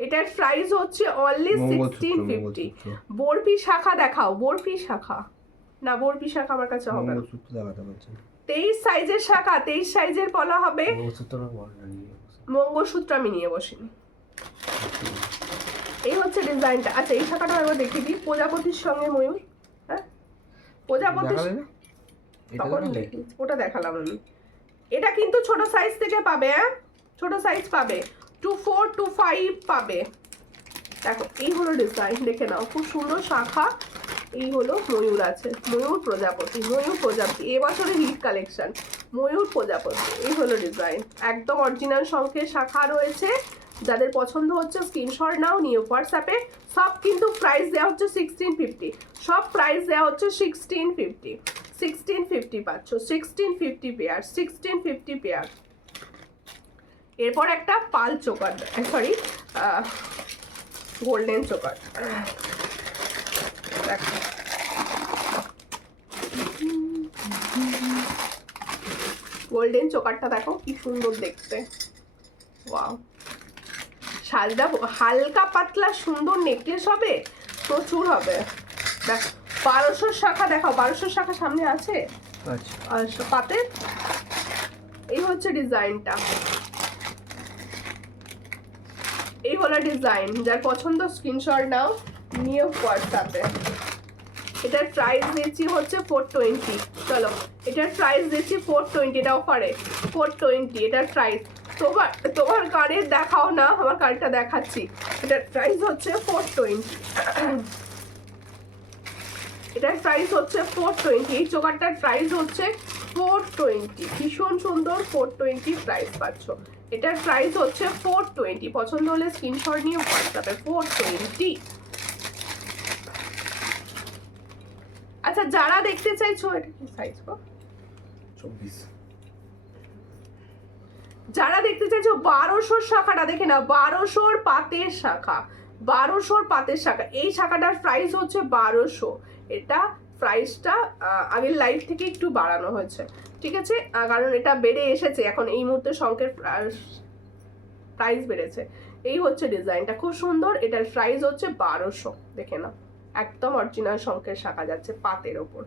এটার প্রাইস হচ্ছে অনলি 1650। বরফি শাখা দেখাও, বরফি শাখা না, বরফি শাখা আমার কাছে হবে না। 23 সাইজের শাখা, 23 সাইজের পলা হবে। মঙ্গলসূত্র আমি নিয়ে বসিনি। এই হচ্ছে ডিজাইনটা। আচ্ছা এই শাখাটা একবার দেখিয়ে দিই, প্রজাপতির সঙ্গে ময়ূর। হ্যাঁ প্রজাপতি, ওটা দেখালাম আমি। এটা কিন্তু ছোট সাইজ থেকে পাবে, হ্যাঁ ছোট সাইজ পাবে, 24 to 5 পাবে। দেখো এই হলো ডিজাইন, দেখে নাও খুব সুন্দর শাখা। এই হলো ময়ূর আছে, ময়ূর প্রজাপতি, ময়ূর প্রজাপতি এবছরের হিট কালেকশন, ময়ূর প্রজাপতি। এই হলো ডিজাইন, একদম অরিজিনাল শঙ্খের শাখা রয়েছে। যাদের পছন্দ হচ্ছে স্ক্রিনশট নাও, নিয়ে হোয়াটসঅ্যাপে। সব কিন্তু প্রাইস দেওয়া হচ্ছে 1650, সব প্রাইস দেওয়া হচ্ছে 1650। 1650 পাচ্ছ, 1650 পেয়ার, 1650 পেয়ার। এরপর একটা পাল চোকার, সরি গোল্ডেন চোকার দেখো। গোল্ডেন চোকারটা দেখো কি সুন্দর দেখতে, ওয়াও। শালটা হালকা পাতলা সুন্দর নেকলেস হবে, প্রচুর হবে। দেখ 1200 শাখা দেখাও, 1200 শাখা সামনে আছে। আচ্ছা পাতে এই হচ্ছে ডিজাইনটা, এই হলো ডিজাইন। যার পছন্দ স্ক্রিনশট নাও, নিয়ে হোয়াটসঅ্যাপে। এটার প্রাইস দিচ্ছি হচ্ছে 420। চলো এটার প্রাইস দিচ্ছি 420, এটা অফারে 420 এটার প্রাইস। তোমার কার্ডের দেখাও না, আমার কার্ডটা দেখাচ্ছি। এটার প্রাইস হচ্ছে 420, এটার প্রাইস হচ্ছে 420। এই চোকারটার প্রাইস হচ্ছে 420, ভীষণ সুন্দর। 420 প্রাইস পাচ্ছ, এটার প্রাইস হচ্ছে 420। পছন্দ হলে স্ক্রিনশট নিয়ে হোয়াটসঅ্যাপে 420। আচ্ছা যারা দেখতে চাইছো, এটা কি সাইজ গো? 24। যারা দেখতে চাইছো 1200 শাখাটা দেখে না, 1200 পাতের শাখা, 1200 পাতের শাখা। এই শাখাটার প্রাইস হচ্ছে 1200। এটা প্রাইসটা আগের লাইভ থেকে একটু বাড়ানো হয়েছে, ঠিক আছে, কারণ এটা বেড়ে এসেছে এখন এই মুহূর্তে শঙ্কের প্রাইস বেড়েছে। এই হচ্ছে ডিজাইনটা, খুব সুন্দর। এটার প্রাইস হচ্ছে 1200, দেখে না, একদম অরিজিনাল শঙ্কের শাখা যাচ্ছে পাতের ওপর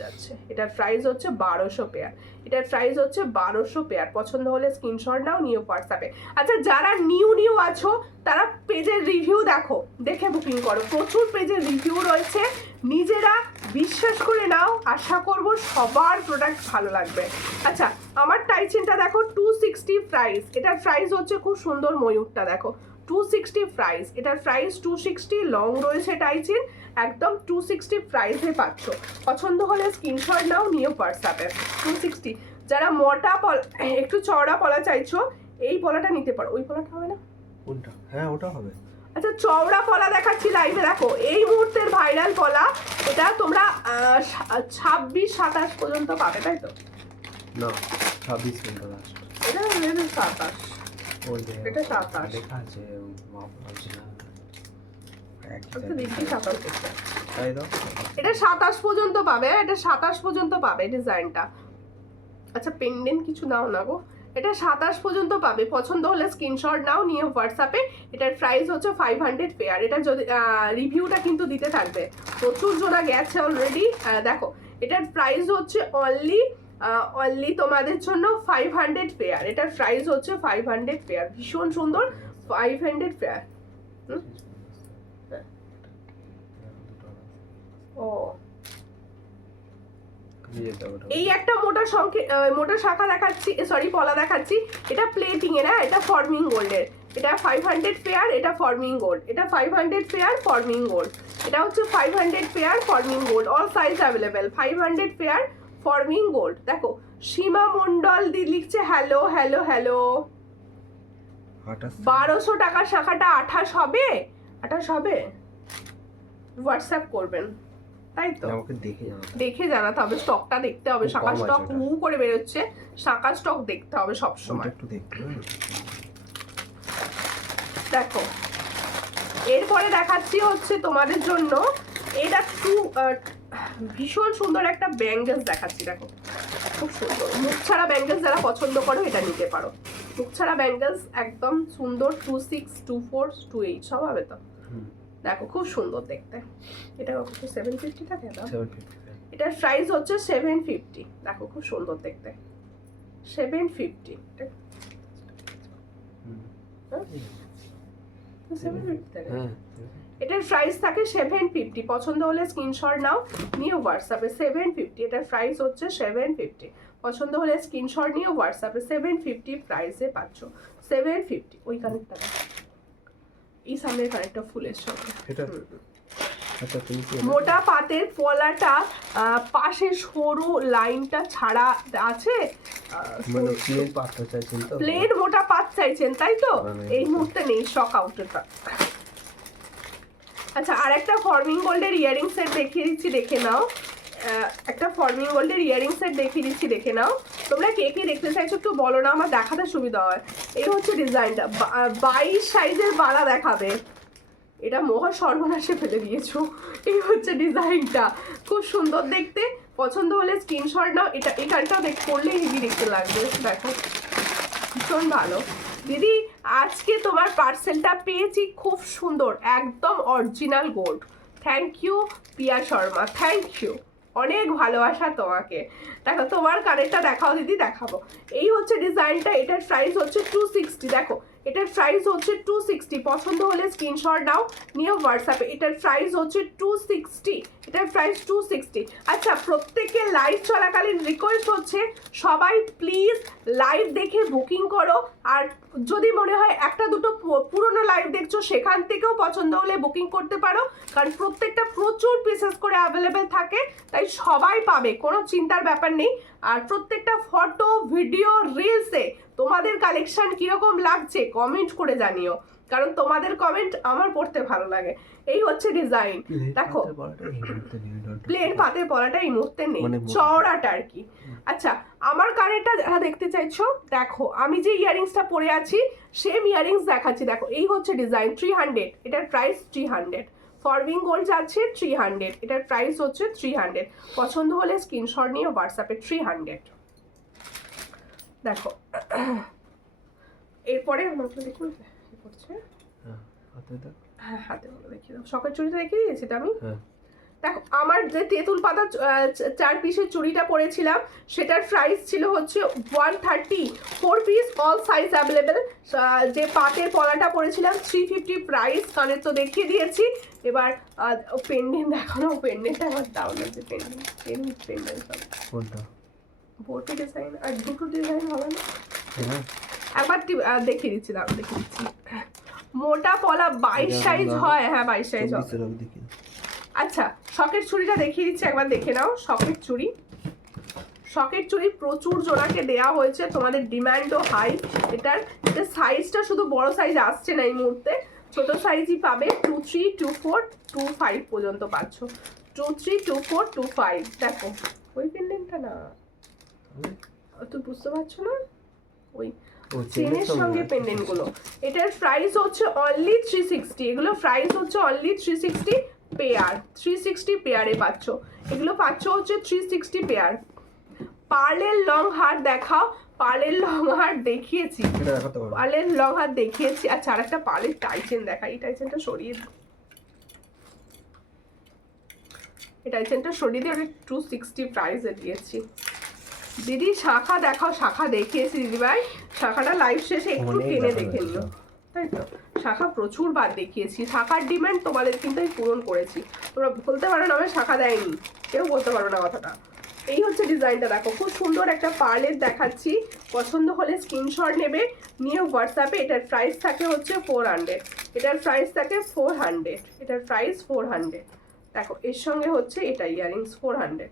যাচ্ছে। এটার প্রাইস হচ্ছে 1200 পেয়ার। এটার প্রাইস হচ্ছে 1200 পেয়ার। পছন্দ হলে স্ক্রিনশট নাও, নিউ হোয়াটসঅ্যাপে। আচ্ছা, যারা নিউ আছো তারা পেজের রিভিউ দেখে বুকিং করো। প্রচুর পেজের রিভিউ রয়েছে, নিজেরা বিশ্বাস করে নাও। আশা করব সবার প্রোডাক্ট ভালো লাগবে। আচ্ছা, আমার টাইচেনটা দেখো 260 প্রাইস। এটার প্রাইস হচ্ছে খুব সুন্দর, ময়ূরটা দেখো 260 প্রাইস। এটার প্রাইস 260, লং রয়েছে টাইচেন, একদম 260 প্রাইসে পাচ্ছ। পছন্দ হলে স্ক্রিনশট নাও, নিউ হোয়াটসঅ্যাপে। 260। যারা মোটা একটু চওড়া পলা চাইছো, এই পলাটা নিতে পারো। ওই পলাটা হবে না? কোনটা? হ্যাঁ, ওটা হবে। আচ্ছা, চওড়া পলা দেখাচ্ছি লাইভে, দেখো এই মুহূর্তের ভাইরাল পলা। এটা তোমরা 26-27 পর্যন্ত পাবে, তাই তো? না, 26 মিনিট লাস্ট। এটা 27, ওই যে এটা 27। লেখা আছে মাপ আছে না, আচ্ছা, দেখি 27 করতে। তাই দাও। এটা 27 পর্যন্ত পাবে, এটা 27 পর্যন্ত পাবে ডিজাইনটা। আচ্ছা, পেন্ডেন্ট কিছু নাও না গো, এটা 27 পর্যন্ত পাবে। পছন্দ হলে স্ক্রিনশট নাও, নিয়ে হোয়াটসঅ্যাপে। এটার প্রাইস হচ্ছে 500 পেয়ার। এটা যদি রিভিউটা কিন্তু দিতে থাকবে, প্রচুর জোড়া গেছে অলরেডি। দেখো, এটার প্রাইস হচ্ছে অনলি তোমাদের জন্য 500 পেয়ার। এটার প্রাইস হচ্ছে 500 পেয়ার। ভীষণ সুন্দর, 500 পেয়ার। ও, এই একটা মোটা শাখা দেখাচ্ছি, সরি পলা দেখাচ্ছি। এটা প্লেটিং এর, এটা ফর্মিং গোল্ডের। এটা 500 পেয়ার, এটা ফর্মিং গোল্ড। এটা 500 পেয়ার ফর্মিং গোল্ড। এটা হচ্ছে 500 pair forming gold. All size available. 500 pair forming gold. দেখো, সীমা মন্ডল লিখছে হ্যালো হ্যালো হ্যালো। 1200 টাকার শাখাটা 28 হবে? 28 হবে? হোয়াটসঅ্যাপ করবেন, তাই তো? আমাকে দেখে জানাতে হবে, স্টকটা দেখতে হবে। শাখা স্টক করে বেরোচ্ছে, শাখা স্টক দেখতে হবে সবসময়। একটু দেখতে হবে। দেখো, এরপরে দেখাচ্ছি হচ্ছে তোমাদের জন্য এটা ভীষণ সুন্দর একটা ব্যাঙ্গেলস দেখাচ্ছি। দেখো, খুব সুন্দর মুখ ছাড়া ব্যাঙ্গেলস। যারা পছন্দ করো এটা নিতে পারো। মুখ ছাড়া ব্যাঙ্গেলস একদম সুন্দর। 26, 24, 28 সব হবে তো? দেখো, খুব সুন্দর দেখতে। এটা 750 টাকা না? 750। এটার প্রাইস হচ্ছে 750। দেখো, খুব সুন্দর দেখতে, 750। এটার প্রাইস থাকে 750। পছন্দ হলে স্ক্রিনশট নাও, নিয়ে হোয়াটসঅ্যাপে। 750 এটার প্রাইস হচ্ছে 750। পছন্দ হলে স্ক্রিনশট নিয়ে হোয়াটসঅ্যাপে। 750 প্রাইসে পাচ্ছ। 750। ওই কানেরটা, এই সামনের কানেরটা ফুলের সঙ্গে। আচ্ছা, তুমি মোটা পাতের পলাটা পাশে সরু লাইনটা ছাড়া আছে, মানে প্লেন পাতটা চাইছেন তো? প্লেন মোটা পাত চাইছেন, তাই তো? এই মুহূর্তে নেই স্টক আউটটা। আচ্ছা, আর একটা ফর্মিং গোল্ডের ইয়ারিং সেট দেখিয়ে দিচ্ছি, দেখে নাও। একটা ফর্মিং গোল্ডের ইয়ারিং সেট দেখিয়ে দিচ্ছি, দেখে নাও। তোমরা কে কে দেখতে চাইছো একটু বলো না, আমার দেখাতে সুবিধা হয়। এই হচ্ছে ডিজাইনটা। 22 সাইজের বালা দেখাবে। এটা মহা সর্বনাশে ফেলে দিয়েছো। এই হচ্ছে ডিজাইনটা, খুব সুন্দর দেখতে। পছন্দ হলে স্ক্রিনশট নাও। এটা এখানটাও পরলে হেভি দেখতে লাগবে। দেখো, ভীষণ ভালো। দিদি, আজকে তোমার পার্সেলটা পেয়েছি, খুব সুন্দর, একদম original gold. Thank you Piya Sharma, thank you, অনেক ভালোবাসা তোমাকে। দেখো, তোমার কানেরটা দেখাও দিদি, দেখাবো। এই হচ্ছে ডিজাইনটা। এটার প্রাইস হচ্ছে 260। দেখো, এটার প্রাইস হচ্ছে 260। পছন্দ হলে স্ক্রিনশট নাও, নিয়ে হোয়াটসঅ্যাপে। এটার প্রাইস হচ্ছে 260। এটার প্রাইস 260। আচ্ছা, প্রত্যেকে লাইভ চলাকালীন রিকোয়েস্ট হচ্ছে সবাই প্লিজ লাইভ দেখে বুকিং করো। আর যদি মনে হয় একটা দুটো পুরনো লাইভ দেখছো, সেখান থেকেও পছন্দ হলে বুকিং করতে পারো, কারণ প্রত্যেকটা প্রচুর পিসেস করে অ্যাভেলেবেল থাকে, তাই সবাই পাবে, কোনো চিন্তার ব্যাপার নেই। আর প্রত্যেকটা ফটো, ভিডিও, রিলসে তোমাদের কালেকশন কিরকম লাগছে কমেন্ট করে জানিও, কারণ তোমাদের কমেন্ট আমার পড়তে ভালো লাগে। এই হচ্ছে ডিজাইন। দেখো, প্লেন পাতের পলাটা এই মুহূর্তে নেই, চওড়াটা আর কি। আচ্ছা, আমার কানেরটা যারা দেখতে চাইছো দেখো, আমি যে ইয়ারিংসটা পরে আছি সেম ইয়ারিংস দেখাচ্ছি। দেখো এই হচ্ছে ডিজাইন 300, এটার প্রাইস 300। ফরবিং গোল্ড যাচ্ছে 300, এটার প্রাইস হচ্ছে 300। পছন্দ হলে স্ক্রিনশট নিয়ে হোয়াটসঅ্যাপে 300। দেখো এরপরে আমাকে দেখুন কি করছে। হ্যাঁ হাতে দাও। হ্যাঁ হাতে বলো দেখিয়ে দাও। শখের চুড়িটা দেখিয়ে দিয়েছি তো আমি। হ্যাঁ দেখো আমার যে তেঁতুল পাতা 4 পিসের চুড়িটা পরেছিলাম সেটার প্রাইস ছিল হচ্ছে 130, 4 পিস অল সাইজ অ্যাভেলেবেল। যে পাটের পলাটা পরেছিলাম 350 প্রাইস, কানের তো দেখিয়ে দিয়েছি। এবার পেন্ডেন্ট দেখানো, পেন্ডেন্টটা আমার দারুণ লাগছে। পেন্ডেন্ট কোনটা? বোর্ডে ডিজাইন আর দুটো ডিজাইন হবে না? হ্যাঁ একবার দেখিয়ে দিচ্ছি, দাঁড়ান দেখিয়ে দিচ্ছি। মোটা পলা 22 সাইজ হয়, হ্যাঁ 22 সাইজ হয়। দেখি। আচ্ছা শখের চুড়িটা দেখিয়ে দিচ্ছি, একবার দেখে নাও। শখের চুড়ি, শখের চুড়ি প্রচুর জোড়াকে দেয়া হয়েছে, তোমাদের ডিমান্ডও হাই। এটার সাইজটা শুধু বড় সাইজ আসছে না এই মুহূর্তে, ছোট সাইজই পাবে। 23, 24, 25 পর্যন্ত পাচ্ছ। 23, 24, 25। দেখো ওই পেন্ডেন্টটা না, তুই বুঝতে পারছো না? ওই চেনের সঙ্গে পেন্ডেন্ট গুলো। এটার প্রাইস হচ্ছে অনলি 360। এগুলো প্রাইস হচ্ছে অনলি 360 পেয়ার। 360 পেয়ারে পাচ্ছ এগুলো, পাচ্ছ হচ্ছে 360 পেয়ার। পার্লের লং হার দেখাও। পার্লের লং হার দেখিয়েছি, পার্লের লং হার দেখিয়েছি। আচ্ছা আর একটা পার্লের টাইচেন দেখা, এই টাইচেনটা সরিয়ে দিই, এই টাইচেনটা সরিয়ে দিয়ে আমি 260 প্রাইসে দিয়েছি। দিদি শাখা দেখাও। শাখা দেখিয়েছি দিদিভাই, শাখাটা লাইভ শেষে একটু টেনে দেখে নিও, তাই তো? শাখা প্রচুর বার দেখিয়েছি, শাখার ডিমান্ড তোমাদের কিন্তু আমি পূরণ করেছি। তোমরা বলতে পারো না আমি শাখা দেয়নি, কেউ বলতে পারো না কথাটা। এই হচ্ছে ডিজাইনটা, দেখো খুব সুন্দর একটা পার্লের দেখাচ্ছি। পছন্দ হলে স্ক্রিনশট নেবে, নিয়ে হোয়াটসঅ্যাপে। এটার প্রাইস থাকে হচ্ছে 400, এটার প্রাইস থাকে 400, এটার প্রাইস 400। দেখো এর সঙ্গে হচ্ছে এটা ইয়ারিংস 400,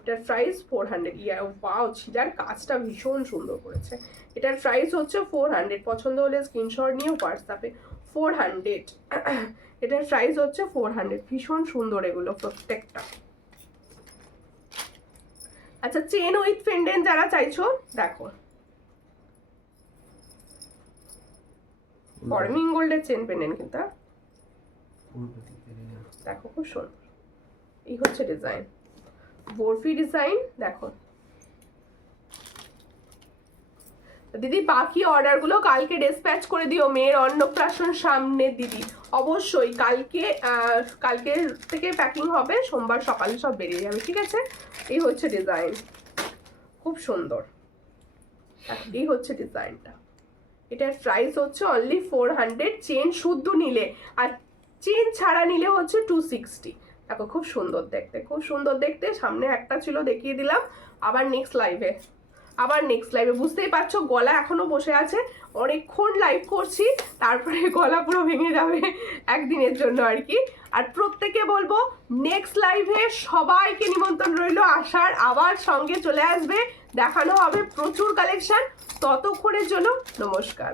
এটার প্রাইস 400। ওয়াও ছিলার কাজটা ভীষণ সুন্দর করেছে। এটার প্রাইস হচ্ছে 400। পছন্দ হলে স্ক্রিনশট নিয়ে হোয়াটসঅ্যাপে 400। এটার প্রাইস হচ্ছে 400। ভীষণ সুন্দর এগুলো প্রত্যেকটা। আচ্ছা চেন উইথ পেন্ডেন্ট যারা চাইছো দেখো, ফরমিং গোল্ডের চেন পেন্ডেন্ট কিন্তু দেখো খুব সুন্দর। এই হচ্ছে ডিজাইন, বরফি ডিজাইন। দেখো দিদি বাকি অর্ডারগুলো কালকে ডিসপ্যাচ করে দিও, মেয়ের অন্নপ্রাশন সামনে দিদি। অবশ্যই কালকে থেকে প্যাকিং হবে, সোমবার সকালে সব বেরিয়ে যাবে, ঠিক আছে? এই হচ্ছে ডিজাইন, খুব সুন্দর। এই হচ্ছে ডিজাইনটা। এটার প্রাইস হচ্ছে অনলি 400 চেন শুদ্ধ নিলে, আর চেন ছাড়া নিলে হচ্ছে 260। দেখো খুব সুন্দর দেখতে, খুব সুন্দর দেখতে। সামনে একটা ছিল দেখিয়ে দিলাম। আবার নেক্সট লাইভে বুঝতেই পারছো গলা এখনো বসে আছে, অনেকক্ষণ লাইভ করছি, তারপরে গলা পুরো ভেঙে যাবে একদিনের জন্য আর কি। আর প্রত্যেকে বলবো নেক্সট লাইভে সবাইকে নিমন্ত্রণ রইলো আসার, আবার সঙ্গে চলে আসবে, দেখানো হবে প্রচুর কালেকশন। ততক্ষণের জন্য নমস্কার।